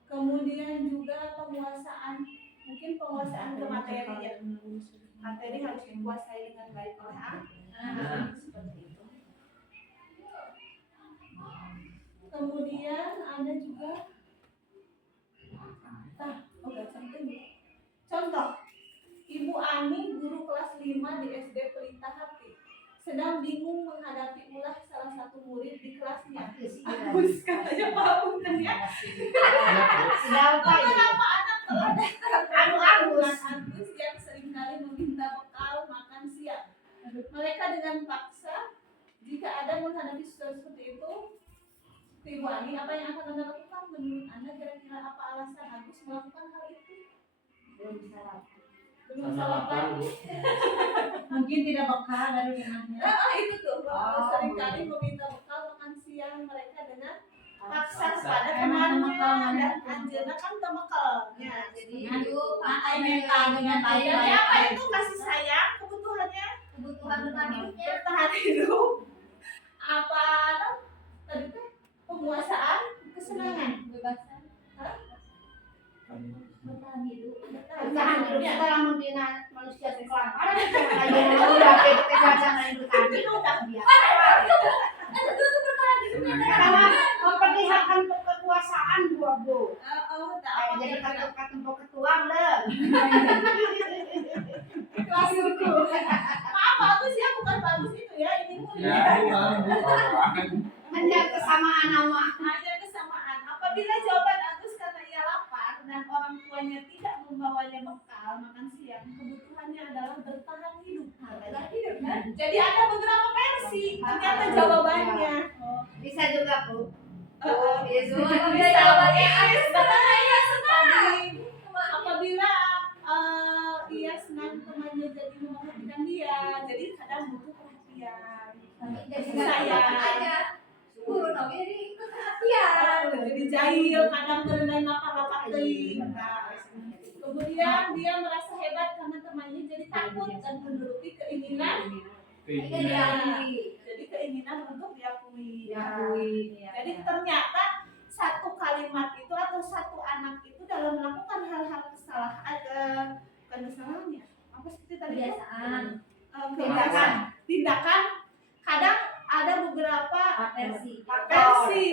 Kemudian juga penguasaan, mungkin penguasaan ke materi ya. Materi harus dikuasai dengan baik oleh anak, seperti itu. Kemudian ada juga contoh, Ibu Ani, guru kelas 5 di SD Pelita Hati, sedang bingung menghadapi ulah salah satu murid di kelasnya. Agus katanya Pak Punten ya. Beberapa anak telah datang Agus yang seringkali meminta bekal makan siang. Mereka dengan paksa, jika ada menghadapi situasi seperti itu, Ibu Ani, apa yang akan Anda lakukan? Menurut Anda kira-kira apa alasan Agus melakukan hal itu? Belum sarapan. mungkin tidak bekal dari rumahnya. Itu tuh, seringkali meminta bekal makan siang mereka dengan paksa kepada temannya dan Anjana kan temekelnya. Jadi dengan baik. jadi apa itu kasih sayang, kebutuhannya Kebutuhan bertahan hidupnya. bertahan hidup. Apa tadi teh penguasaan kesenangan, Kebebasan. Bertahan hidup. Bertahan hidup sekarang mendina manusia kelaparan udah kebiasaan yang bertani udah biasa. Karena memperlihatkan kekuasaan Bu. Jadi kata ketua belum. kelas itu. Maaf bagus ya, bukan bagus itu ya, ini Hanya kesamaan nama. hanya kesamaan. Apabila jawaban Agus karena ia lapar dan orang tuanya tidak membawanya bekal makan siang, kebutuhannya adalah bertahan hidup. Jadi ada beberapa versi ternyata jawabannya. Bisa juga Bu. Bisa jawabannya Agus sebenarnya apabila ia senang temannya jadi memperhatikan dia, jadi kadang butuh perhatian. Jadi Sayang. aja. Guru dong jadi perhatian. Jadi jahil, kadang berenang lapar-lapar teuing. Kemudian dia merasa hebat karena temannya jadi takut dan menuruti keinginan. Jadi keinginan untuk diakui. Jadi ternyata satu kalimat itu atau satu anak itu dalam melakukan hal-hal kesalahan, bukan kesalahannya, apa seperti tadi itu? Tindakan kadang ada beberapa Versi.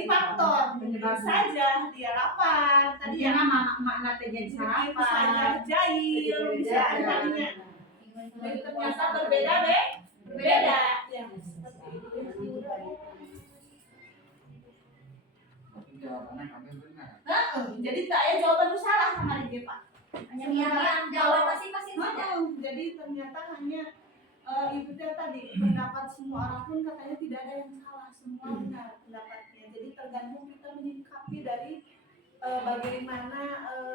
faktor bisa saja dia lapar tadi ya, makna terjadi bisa sarapan. jahil, bisa tadinya. Jadi ternyata berbeda ya, seperti itu. Jadi tak ada jawaban salah sama dia Pak. Hanya Yang jawab masing-masing saja. Jadi ternyata hanya itu dia tadi pendapat semua orang pun katanya tidak ada yang salah, semua benar pendapatnya. Jadi tergantung kita menyikapi dari bagaimana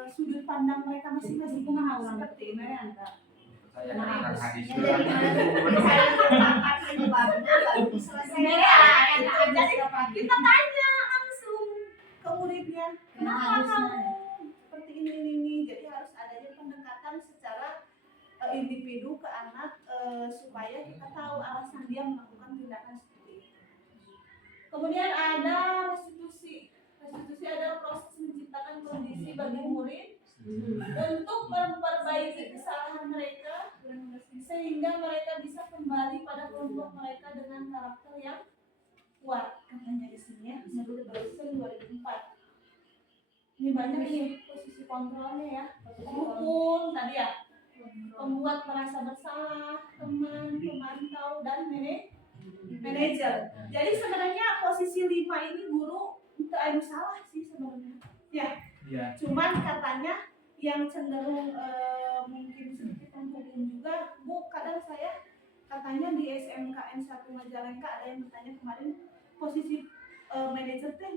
sudut pandang mereka masing-masing. Seperti ini. Jadi kita tanya langsung ke muridnya, kenapa kamu seperti ini? Jadi harus adanya pendekatan secara individu ke anak supaya kita tahu alasan dia melakukan tindakan seperti itu. Kemudian ada restitusi. Restitusi adalah proses menciptakan kondisi bagi murid untuk memperbaiki kesalahan mereka sehingga mereka bisa kembali pada kelompok mereka dengan karakter yang kuat, katanya di sini ya, menurut Bausen 2004. Ini banyak nih posisi kontrolnya ya, hukum tadi ya, pembuat merasa bersalah, teman, pemantau, dan manajer. Jadi sebenarnya posisi 5 ini guru untuk anu salah sih sebenarnya. Ya, Iya. cuman katanya yang cenderung mungkin sedikit menghukum juga, Bu, kadang saya katanya di SMKN 1 Majalengka ada yang bertanya kemarin posisi manajer teh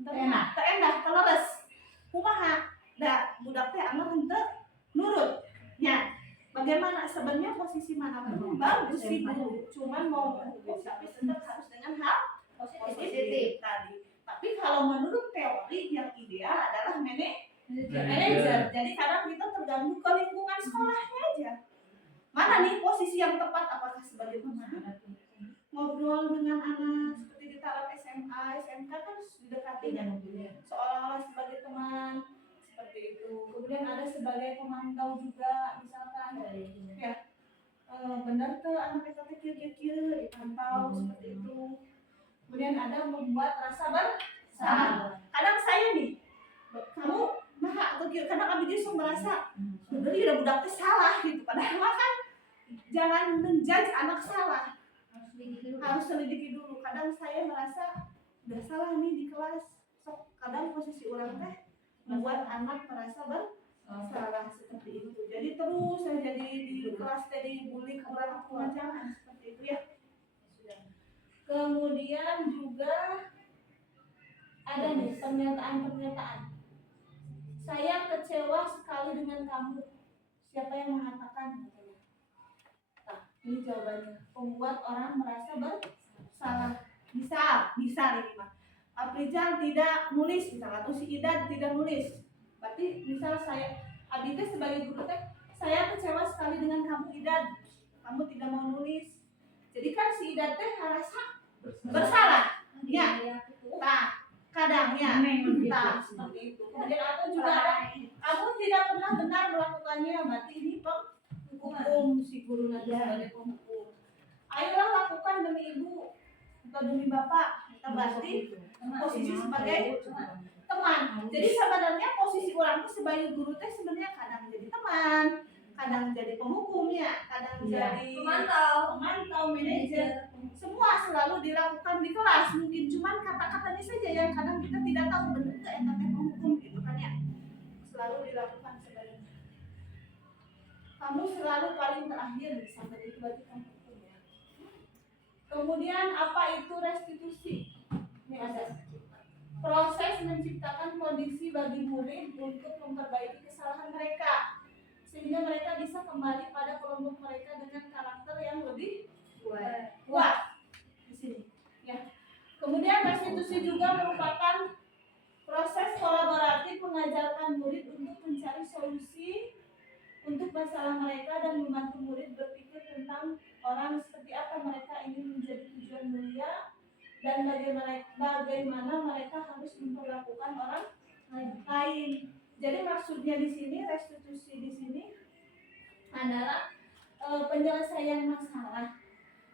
teendah teleres kumaha da budak teh anak henteu nurut nya. Bagaimana sebenarnya posisi manapun bagus sih guru, cuman mau menghukum tapi tetap harus dengan hal positif tadi. Tapi kalau menurut teori yang ideal adalah manajer. Jadi kadang kita terganggu ke lingkungan sekolahnya aja. Mana nih posisi yang tepat, apakah sebagai pemain ngobrol dengan anak seperti di taraf SMA, SMK kan didekati ya, seolah-olah sebagai teman seperti itu. Kemudian ada sebagai pemantau juga, misalkan ya benar tuh anak kita kecil dipantau seperti itu. Kemudian ada membuat rasa bersalah. Kadang saya nih, kamu nah atau kadang kami dia merasa sebenarnya udah budaknya salah gitu. Padahal kan jangan menjudge anak salah, harus selidiki dulu. Kadang saya merasa udah salah nih di kelas, so kadang posisi orang teh membuat anak merasa bersalah seperti itu. Jadi terus saya jadi di kelas jadi bully keberapa jangan seperti itu ya. Kemudian juga ada nih pernyataan. Saya kecewa sekali dengan kamu. Siapa yang mengatakan? Nah, ini jawabannya. Membuat orang merasa bersalah. Misal ini mah. Aprijal tidak nulis, misal atau si Ida tidak nulis. Berarti misal saya, Abite sebagai guru teh, saya kecewa sekali dengan kamu Ida. Kamu tidak mau nulis. Jadi kan si Ida teh merasa bersalah. Ya. Nah, kadangnya entah seperti itu. Kemudian atau juga ada kamu tidak pernah benar melakukannya, berarti ini penghukum si guru nanti sebagai penghukum. Ayolah lakukan demi ibu atau demi bapak, kita berarti posisi sebagai teman. Jadi sebenarnya posisi orang itu sebagai guru teh sebenarnya kadang jadi teman, kadang jadi penghukumnya, kadang jadi pemantau, manajer. Semua selalu dilakukan di kelas, mungkin cuman kata-katanya saja yang kadang kita tidak tahu benar itu enaknya penghukum gitu kan ya. Selalu dilakukan sebaliknya. Kamu selalu paling terakhir sampai itu berarti penghukum ya. Kemudian apa itu restitusi? Ini ada proses menciptakan kondisi bagi murid untuk memperbaiki kesalahan mereka sehingga mereka bisa kembali pada kelompok mereka dengan karakter yang lebih kuat. Di sini ya. Kemudian restitusi juga merupakan proses kolaboratif mengajarkan murid untuk mencari solusi untuk masalah mereka dan membantu murid berpikir tentang orang seperti apa mereka ingin menjadi tujuan mulia dan bagaimana mereka harus memperlakukan orang lain. Jadi maksudnya di sini restitusi di sini adalah penyelesaian masalah.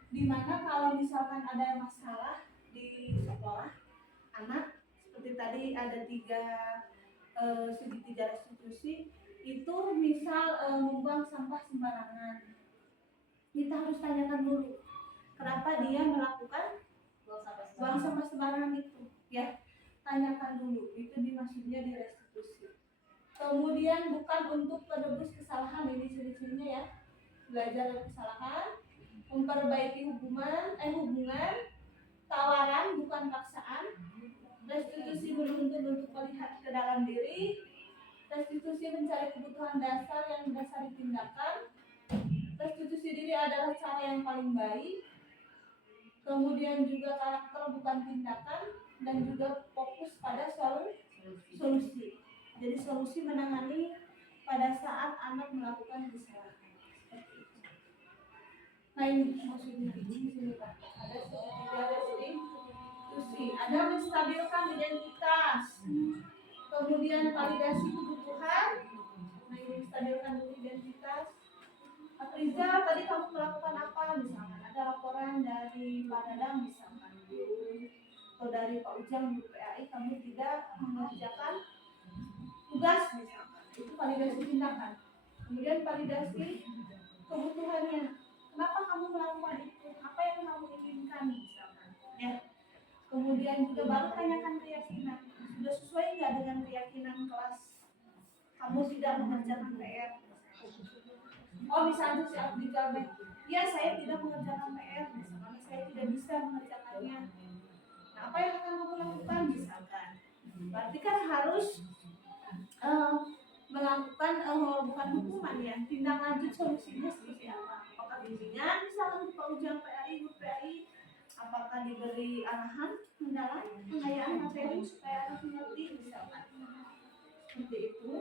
Dimana kalau misalkan ada masalah di sekolah anak seperti tadi ada segitiga restitusi itu misal membuang sampah sembarangan, kita harus tanyakan dulu kenapa dia melakukan buang sampah sembarangan itu ya, tanyakan dulu itu dimaksudnya di restitusi. Kemudian bukan untuk menebus kesalahan, ini ciri-cirinya ya, belajar dari kesalahan, memperbaiki hubungan, tawaran bukan paksaan, restitusi menuntut untuk melihat ke dalam diri, restitusi mencari kebutuhan dasar yang mendasari tindakan, restitusi diri adalah cara yang paling baik, kemudian juga karakter bukan tindakan, dan juga fokus pada solusi. Jadi solusi menangani pada saat anak melakukan kesalahan. Nah ini maksudnya di sini Pak. Ada segitiga restitusi, ada menstabilkan identitas, kemudian validasi kebutuhan. Nah ini menstabilkan identitas. Riza, tadi kamu melakukan apa? Misalkan ada laporan dari Pak Dadang misalkan atau dari Pak Ujang di PAI, kamu tidak mengerjakan tugas misalkan, itu validasi tindakan. Kemudian validasi kebutuhannya, kenapa kamu melakukan itu, apa yang kamu ingin kemudian juga baru tanyakan keyakinan, sudah sesuai nggak dengan keyakinan kelas kamu tidak mengerjakan PR. Oh misalnya si Abdi Gabe, ya saya tidak mengerjakan PR, misalnya saya tidak bisa mengerjakannya. Nah, apa yang akan kamu lakukan misalkan? Berarti kan harus melakukan bukan hukuman ya, tindak lanjut solusinya seperti apa? Apakah bimbingan misalkan berupa ujian PAI, PAI, apakah diberi arahan mendalam pengayaan materi supaya anak mengerti misalkan seperti itu.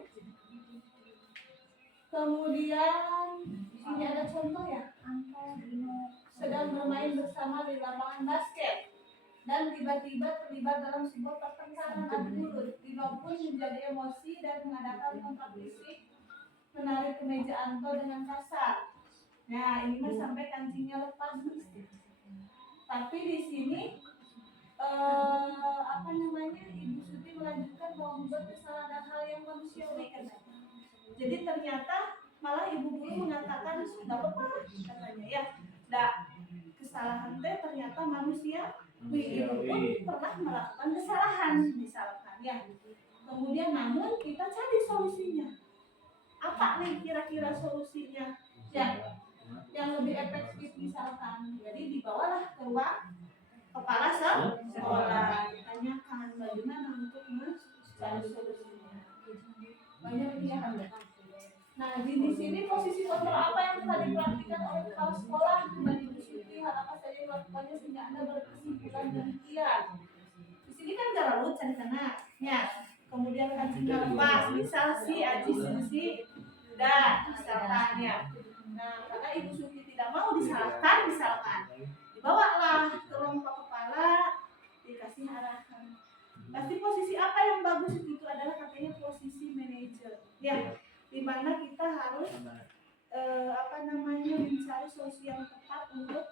Kemudian ini ada contoh ya, Anto Dino sedang bermain bersama di lapangan basket dan tiba-tiba terlibat dalam sebuah pertengkaran adu mulut. Dino pun menjadi emosi dan mengadakan kontak fisik, menarik kemeja Anto dengan kasar. Nah ini mah sampai kancingnya lepas. Tapi di sini Ibu Suti melanjutkan bahwa membuat kesalahan hal yang manusiawi kan. Jadi ternyata malah ibu guru mengatakan nggak apa-apa katanya ya, kesalahan teh ternyata manusia. Ibu pun pernah melakukan kesalahan misalkan ya. Kemudian namun kita cari solusinya. Apa nih kira-kira solusinya? Ya, yang lebih efektif misalkan. Jadi dibawalah ke ruang kepala sekolah, ditanyakan bagaimana untuk mencari solusinya. Banyak ya. Nah di sini posisi kontrol apa yang telah dipraktikkan oleh kepala sekolah dan Ibu Suti, hal apa saja yang melakukannya sehingga Anda berkesimpulan demikian. Di sini kan garut cari ya. Kemudian kancingnya lepas, misal si Aji Susi udah misalkan ya. Nah karena Ibu Suti tidak mau disalahkan misalkan, dibawalah ke ruang kepala, dikasih arahan. Pasti posisi apa yang bagus itu adalah katanya posisi manajer ya, dimana kita harus mencari solusi yang tepat untuk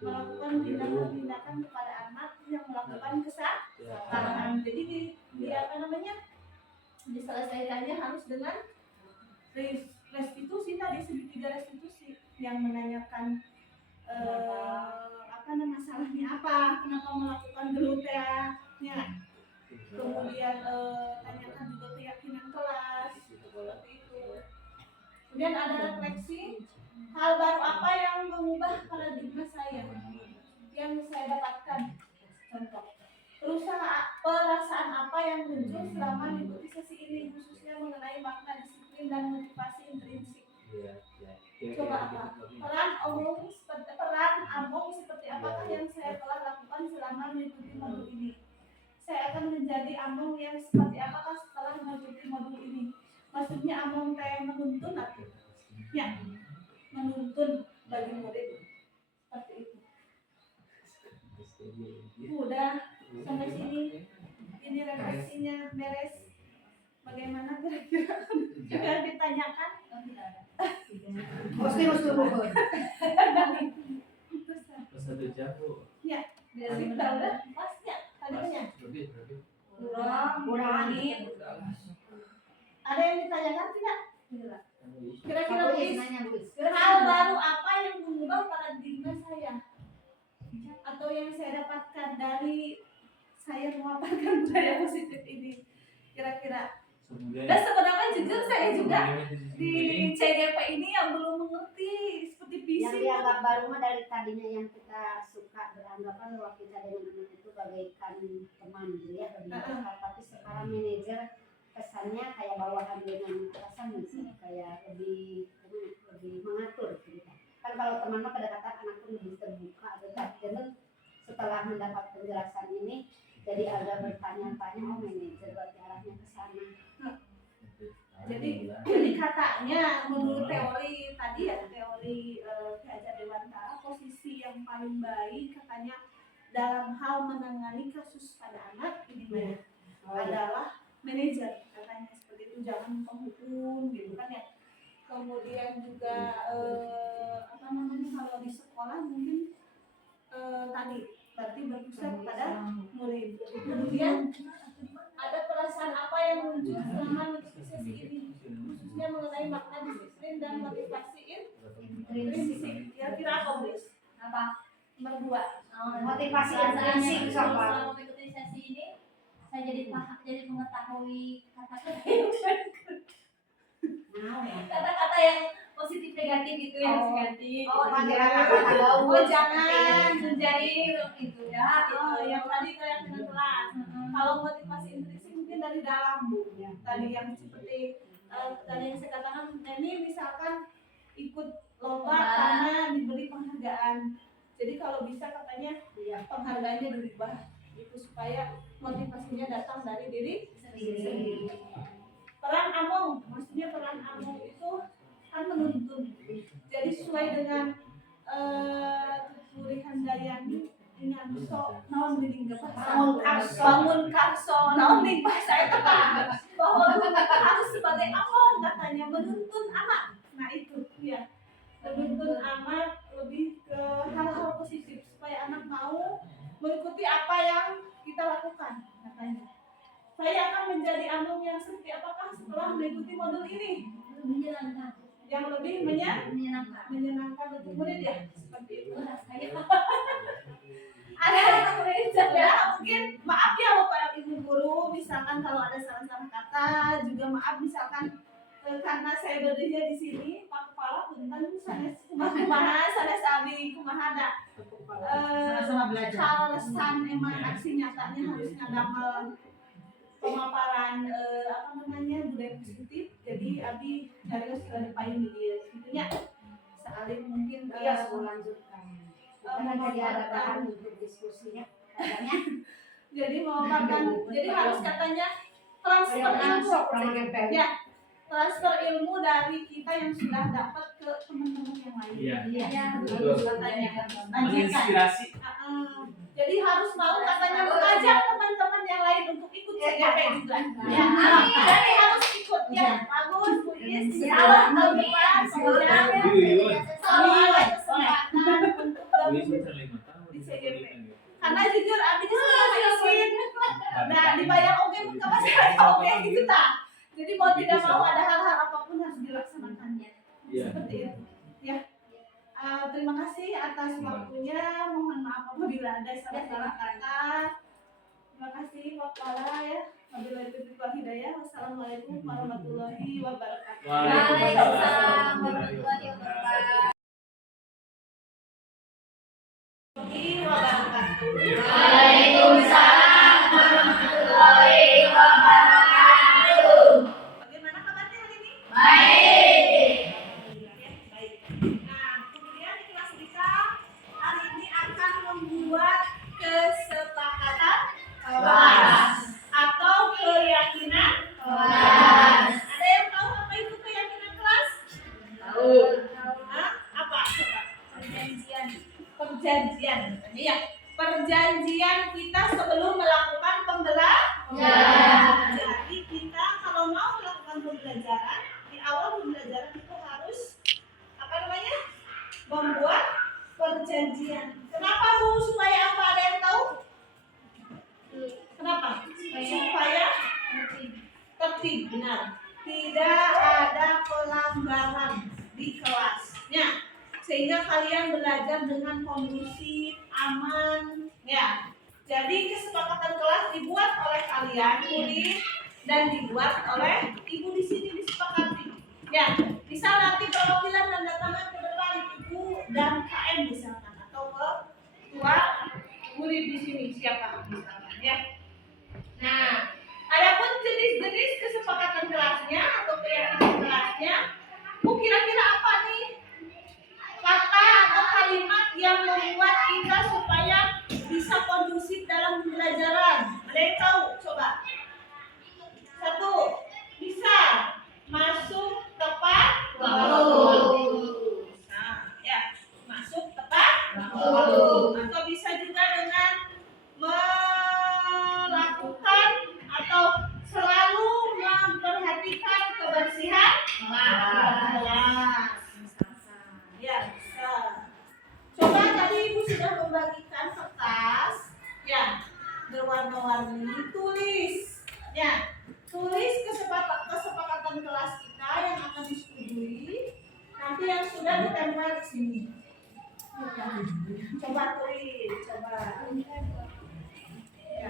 melakukan tindakan-tindakan kepada anak yang melakukan kesalahan. Jadi diselesaikannya harus dengan restitusi tadi, segitiga restitusi yang menanyakan masalahnya apa, kenapa melakukan gelut ya. Kemudian tanyakan juga keyakinan kelas seperti itu. Kemudian ada refleksi, hal baru apa yang mengubah paradigma saya yang saya dapatkan. Contoh, perasaan apa yang muncul selama mengikuti sesi ini, khususnya mengenai makna disiplin dan motivasi intrinsik. Coba apa? Peran Among seperti apakah yang saya telah lakukan selama mengikuti modul ini? Saya akan menjadi Among yang seperti apakah setelah mengikuti modul ini? Maksudnya Among kayak menuntun atau ya, menuntun bagi murid seperti itu. Udah sampai sini, ini refleksinya beres. Bagaimana kira-kira? Sudah ditanyakan? Mesti bubur. Satu jam bu. Ya, dari udah pasnya tadinya. Lebih. Kurang ini. Ada yang ditanyakan tidak? Kira-kira Luis. hal baru apa yang mengubah paradigma saya atau yang saya dapatkan dari saya memaparkan budaya positif ini? Kira-kira. Dan sebenarnya jujur saya juga di CGP ini yang belum mengerti seperti visi. Yang dianggap baru mah dari tadinya yang kita suka beranggapan bahwa kita dengan anak itu bagaikan teman gitu ya, lebih dekat. Tapi sekarang manajer kesannya kayak bawahan dengan atasan misalnya, kayak lebih mengatur gitu. Kan kalau teman mah kedekatan anak pun lebih terbuka gitu. Dan setelah mendapat penjelasan ini jadi agak bertanya-tanya, oh manajer berarti arahnya ke sana. Jadi katanya menurut teori tadi ya, teori Ki Hajar Dewantara, posisi yang paling baik katanya dalam hal menangani kasus pada anak ini adalah manajer katanya, seperti itu, jangan penghukum gitu kan ya. Kemudian juga kalau di sekolah mungkin tadi berarti berpusat pada murid. Kemudian ada perasaan apa yang muncul selama mengikuti sesi ini, khususnya mengenai makna disiplin dan motivasi intrinsik. Kira-kira apa, Bris? Apa? berdua. Motivasi Perasaannya intrinsik, itu Sobat. selama mengikuti sesi ini saya jadi mengetahui kata-kata yang kata-kata yang positif negatif itu yang negatif. Jangan menjadi Itu ya. yang tadi ke yang dengan kelas. Kalau motivasi intrinsik mungkin dari dalam Bu. Tadi yang seperti tadi yang saya katakan ini misalkan ikut lomba karena diberi penghargaan. Jadi kalau bisa katanya penghargaannya dirubah itu supaya motivasinya datang dari diri sendiri. Peran among, maksudnya peran among itu kan menuntun. Jadi sesuai dengan tulisan Dayani dengan naon geuning bangun karso naon nih bahasa eta bahwa harus sebagai among katanya menuntun anak. Nah itu ya. Menuntun anak lebih ke hal-hal positif supaya anak mau mengikuti apa yang kita lakukan katanya. Saya akan menjadi among yang seperti apakah setelah mengikuti modul ini? Menyenangkan. Yang lebih menyenangkan untuk murid ya seperti itu. Ada ya mungkin maaf ya Bapak Ibu guru misalkan kalau ada salah-salah kata juga maaf misalkan karena saya berdiri di sini Pak Kepala punten sanes kumaha sanes abi kumaha ada Sama-sama belajar. alasan emang aksi nyatanya harus ngadamel pemaparan budaya positif. Jadi abi carios dari payung dia gitunya salin mungkin Lanjutkan. Karena tadi ada bahan untuk diskusinya. Katanya jadi memaparkan jadi harus katanya transfer ilmu ya transfer ilmu dari kita yang sudah dapat ke teman-teman yang lain. Iya. Betul. Katanya lanjutkan. Menginspirasi. Jadi harus mau katanya mengajak teman-teman yang lain untuk ikut CGP juga. Ya. Jadi harus ikut ya. Bagus Bu Is. Salam tahun depan semoga selalu ada kesempatan untuk gabung di CGP. Karena jujur abi di sekolah izin. Nah, dibayar oke bukan masalah oke gitu tak. Jadi mau tidak mau ada hal-hal apapun harus dilaksanakannya. Seperti itu. Ya. Terima kasih atas waktunya. Mohon maaf apabila ada salah-salah kata. Terima kasih Pak Kepala ya. Wabillahi taufiq wal hidayah. Wassalamualaikum warahmatullahi wabarakatuh. Waalaikumsalam warahmatullahi wabarakatuh. Waalaikumsalam warahmatullahi wabarakatuh. Bagaimana kabarnya hari ini? Baik. Baik. Nah, kemudian di kelas kita hari ini akan membuat kesepakatan kelas atau keyakinan kelas. Ada yang tahu apa itu keyakinan kelas? Tahu. Apa? Coba. Perjanjian. Iya. Perjanjian kita sebelum melakukan pembelajaran. Jadi kita kalau mau melakukan pembelajaran di awal pembelajaran itu harus membuat perjanjian. Kenapa Bu? Supaya apa? Ada yang tahu? Kenapa? Supaya tertib. Benar. Tidak ada pelanggaran di kelasnya. Sehingga kalian belajar dengan kondusif, aman, ya. Jadi kesepakatan kelas dibuat oleh kalian, murid, dan dibuat oleh ibu di sini disepakati. Ya, misal nanti perwakilan tanda tangan ke depan ibu dan KM misalkan atau ke ketua murid di sini siapa misalkan, ya. Nah, adapun jenis-jenis kesepakatan kelasnya atau keyakinan kelasnya, Bu kira-kira apa nih? Kata atau kalimat yang membuat kita supaya bisa kondusif dalam pembelajaran. Ada yang tahu? Coba. 1. Bisa masuk tepat waktu. Nah, ya, masuk tepat waktu. Atau bisa juga dengan melakukan atau selalu memperhatikan kebersihan kelas. Ya, bisa. Coba tadi Ibu sudah membagikan kertas, ya, berwarna-warni. Tulis, ya, tulis kesepakatan kelas kita yang akan disetujui. Nanti yang sudah ditempel di sini. Coba tulis, coba. Ya.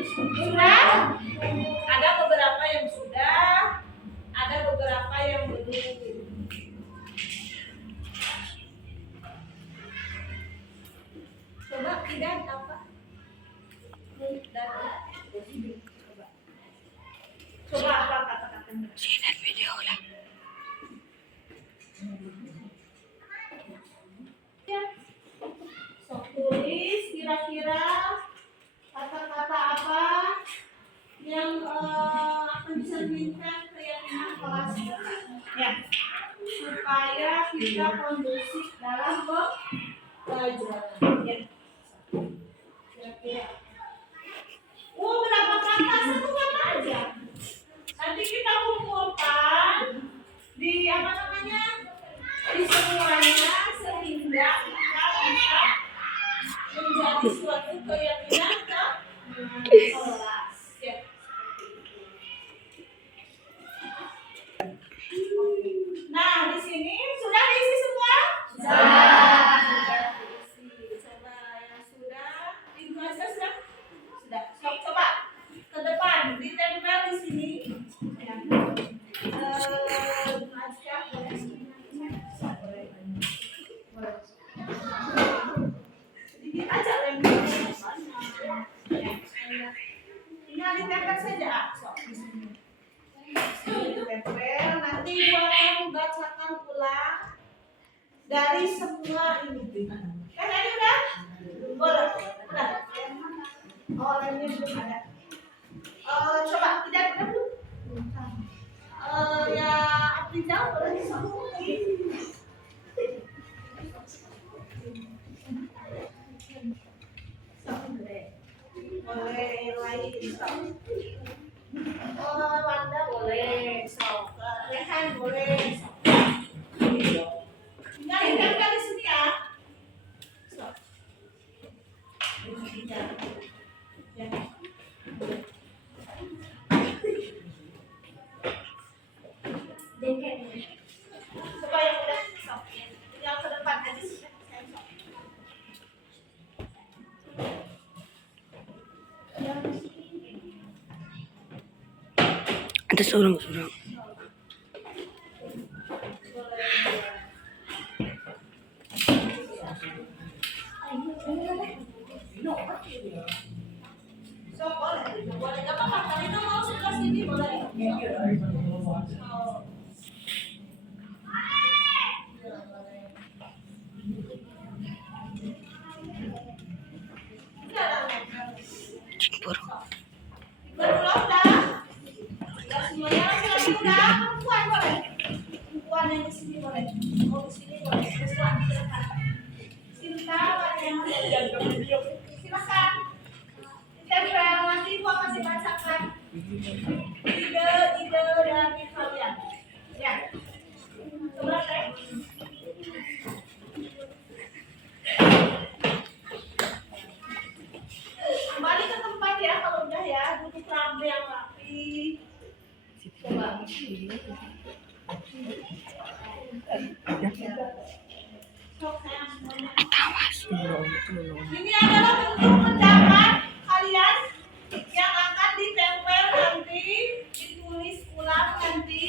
Sudah? Ada beberapa yang sudah, ada beberapa yang belum. Coba tidak apa? Coba. Coba apa kata-katanya? Sinet video lah. Ya. Sok tulis kira-kira kata-kata apa yang akan dicerminkan keyakinan kelas ya, supaya kita kondusif dalam pembelajaran ya. Kira-kira berapa kata? Satu kata aja. Nanti kita kumpulkan di apa namanya, di semuanya sehingga kita bisa menjadi suatu keyakinan kelas ya. Nah, di sini sudah diisi semua? Sudah. Coba yang sudah, Indonesia sudah? Sudah. Coba ke depan, ditempel di sini. Ya. Naskah boleh? Boleh. Sedikit aja lemnya. Tinggal ditempel saja. Sok di sini. Ditempel. Nanti gua akan bacakan ulang dari semua ini. Kan tadi udah? Boleh. Udah. Oh, lemnya belum ada. Coba tidak dulu. Ya, Abdijal boleh disambung. Boleh lain. Wanda boleh. Rehan boleh. Tinggal ditempel di sini ya. Ya. Supaya udah sok. Tinggal ke depan aja sih. Ada seorang. Sok boleh. Boleh. Gak apa-apa. Kalian mau sebelah sini boleh. Oh. Cimpur. Berdua udah. Udah semuanya laki-laki udah. Perempuan boleh. Perempuan yang di sini boleh. Mau di sini boleh. Perempuan silakan. Cinta yang silakan. Ditempel nanti gua kasih bacakan ide-ide dari kalian. Ya. Coba teh. Kembali ke tempat ya kalau udah ya, duduk rapi yang rapi. Coba. Sok sayang semuanya. Ini adalah bentuk pendapat kalian yang akan ditempel nanti, ditulis ulang nanti,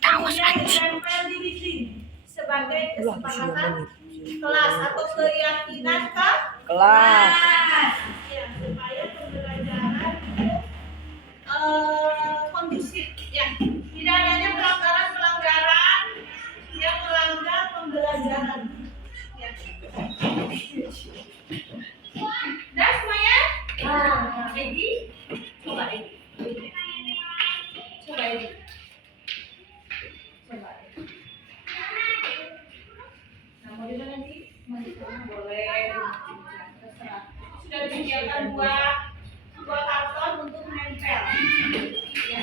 kemudian ditempel di dinding sebagai kesepakatan kelas atau keyakinan kelas. Ya, supaya pembelajaran itu kondusif. Ya, tidak adanya pelanggaran-pelanggaran yang melanggar pembelajaran. Ya. Udah semuanya? Egi, coba Egi. Coba Egi. Coba Egi. Nah, mau di mana Egi? Boleh. Terserah. Sudah disediakan dua karton untuk menempel. Ya.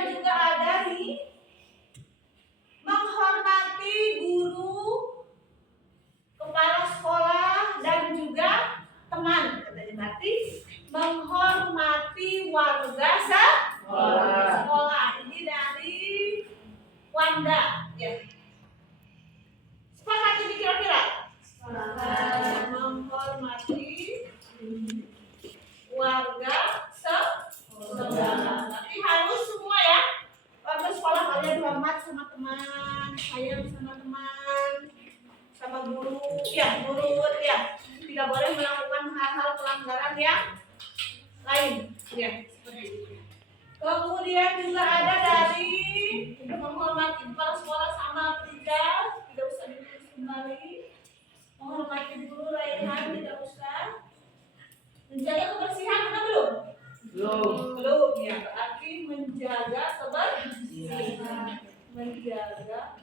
Kemudian juga ada nih menghormati guru, kepala sekolah dan juga teman. Katanya berarti menghormati warga sekolah. Ini dari Wanda. Ya. Sepakat ini kira-kira? Menghormati warga sekolah. Tapi harus semua ya. Warga sekolah kalian hormat sama teman, sayang sama teman, sama guru. Ya, guru ya. Tidak boleh melakukan hal-hal pelanggaran yang lain. Ya, seperti itu. Kemudian juga ada dari menghormati kepala sekolah sama pendidik, tidak usah ditulis kembali. Menghormati guru layanan tidak usah. Menjaga kebersihan benar belum? Belum ya, berarti menjaga kebersihan. Menjaga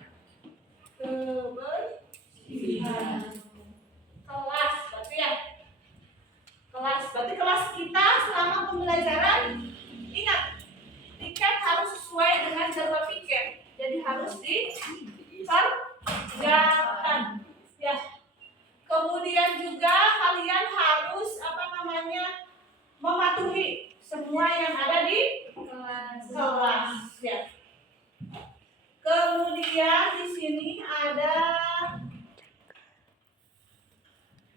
kebersihan. Kelas berarti ya. Kelas berarti kelas kita selama pembelajaran, ingat tiket harus sesuai dengan jadwal tiket. Jadi harus dikerjakan. Ya. Kemudian juga kalian harus mematuhi semua yang ada di kelas. Ya. Kemudian di sini ada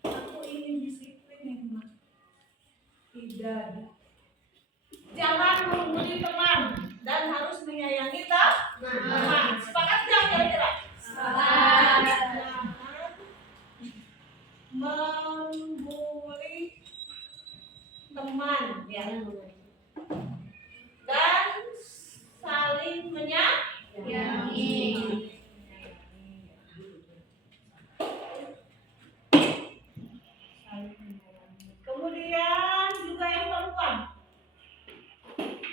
aku ingin disiplin ya, tidak. Jangan mengungguli teman dan harus menyayangi teman. Sepakat nggak kira-kira? Sepakat. Membuli teman ya. Dan saling menyayangi. Kemudian juga yang perempuan,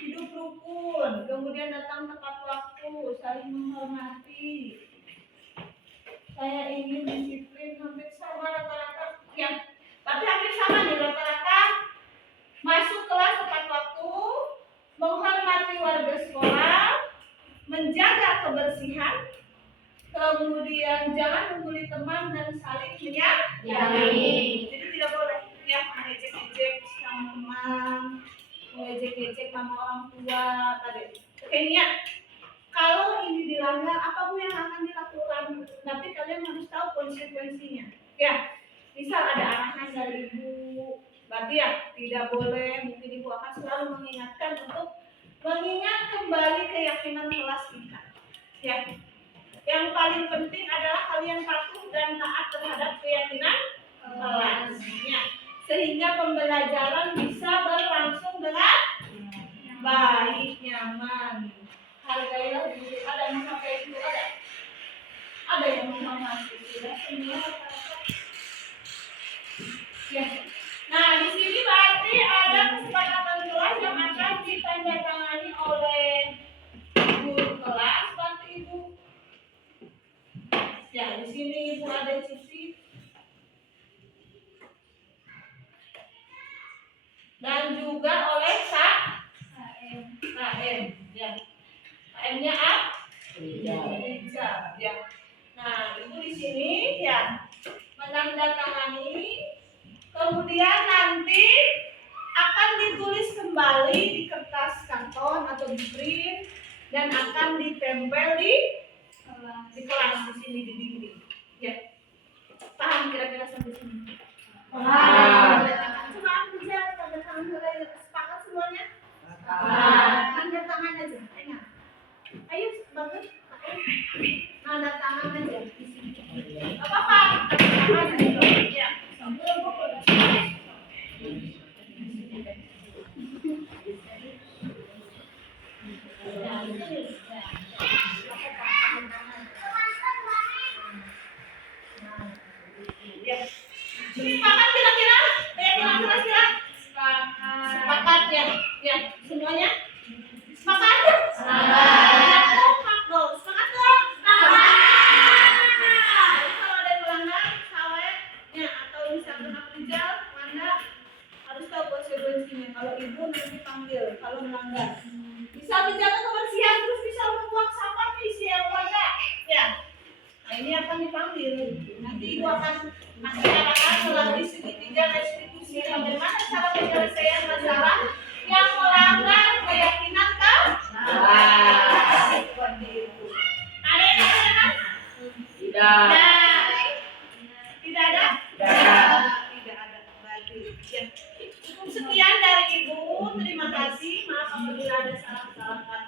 hidup rukun, kemudian datang tepat waktu, saling menghormati. Saya ingin disiplin, hampir sama rata-rata ya, tapi hampir sama nih rata-rata. Masuk kelas tepat waktu, menghormati warga sekolah, menjaga kebersihan, kemudian jangan mengguli teman dan saling menyayangi. Jadi tidak boleh ya mengejek-ejek sama teman, mengejek-ejek sama orang tua tadi. Oke ya. Kalau ini dilanggar, apa Bu yang akan dilakukan? Nanti kalian harus tahu konsekuensinya. Ya, misal ada arahan dari ibu, berarti ya tidak boleh. Mungkin ibu akan selalu mengingatkan untuk mengingat kembali keyakinan kelas kita. Ya, yang paling penting adalah kalian patuh dan taat terhadap keyakinan kelasnya, sehingga pembelajaran bisa berlangsung dengan baik, nyaman. Hargailah diri, ada yang menghargai itu, ada yang menghormati, tidak semua ya. Nah di sini berarti ada kesepakatan kelas yang akan ditandatangani oleh guru kelas, Pak Ibu. Ya di sini Ibu ada Cici dan juga oleh KM ya. KM-nya Rija ya. Nah, Ibu di sini ya menandatangani, kemudian nanti akan ditulis kembali di kertas karton atau di print dan akan ditempel di kelas di sini di dinding. Ya. Paham kira-kira sampai sini? Paham. Coba bisa tanda tangan sepakat semuanya? Tanda tangan aja, enak. Ayo bagus, tanda tangan aja di sini. Gak apa-apa, tanda tangan aja. Ya. Sepakat kira-kira? Kira-kira? Sepakat ya? Ya, semuanya? Sepakat? Sepakat. Sepakat dong? Sepakat. Kalau ada yang melanggar, sawetnya atau misalkan Rizal, Wanda harus tahu konsekuensinya. Kalau Ibu nanti panggil kalau melanggar. Bisa menjaga kebersihan. salah kesalahan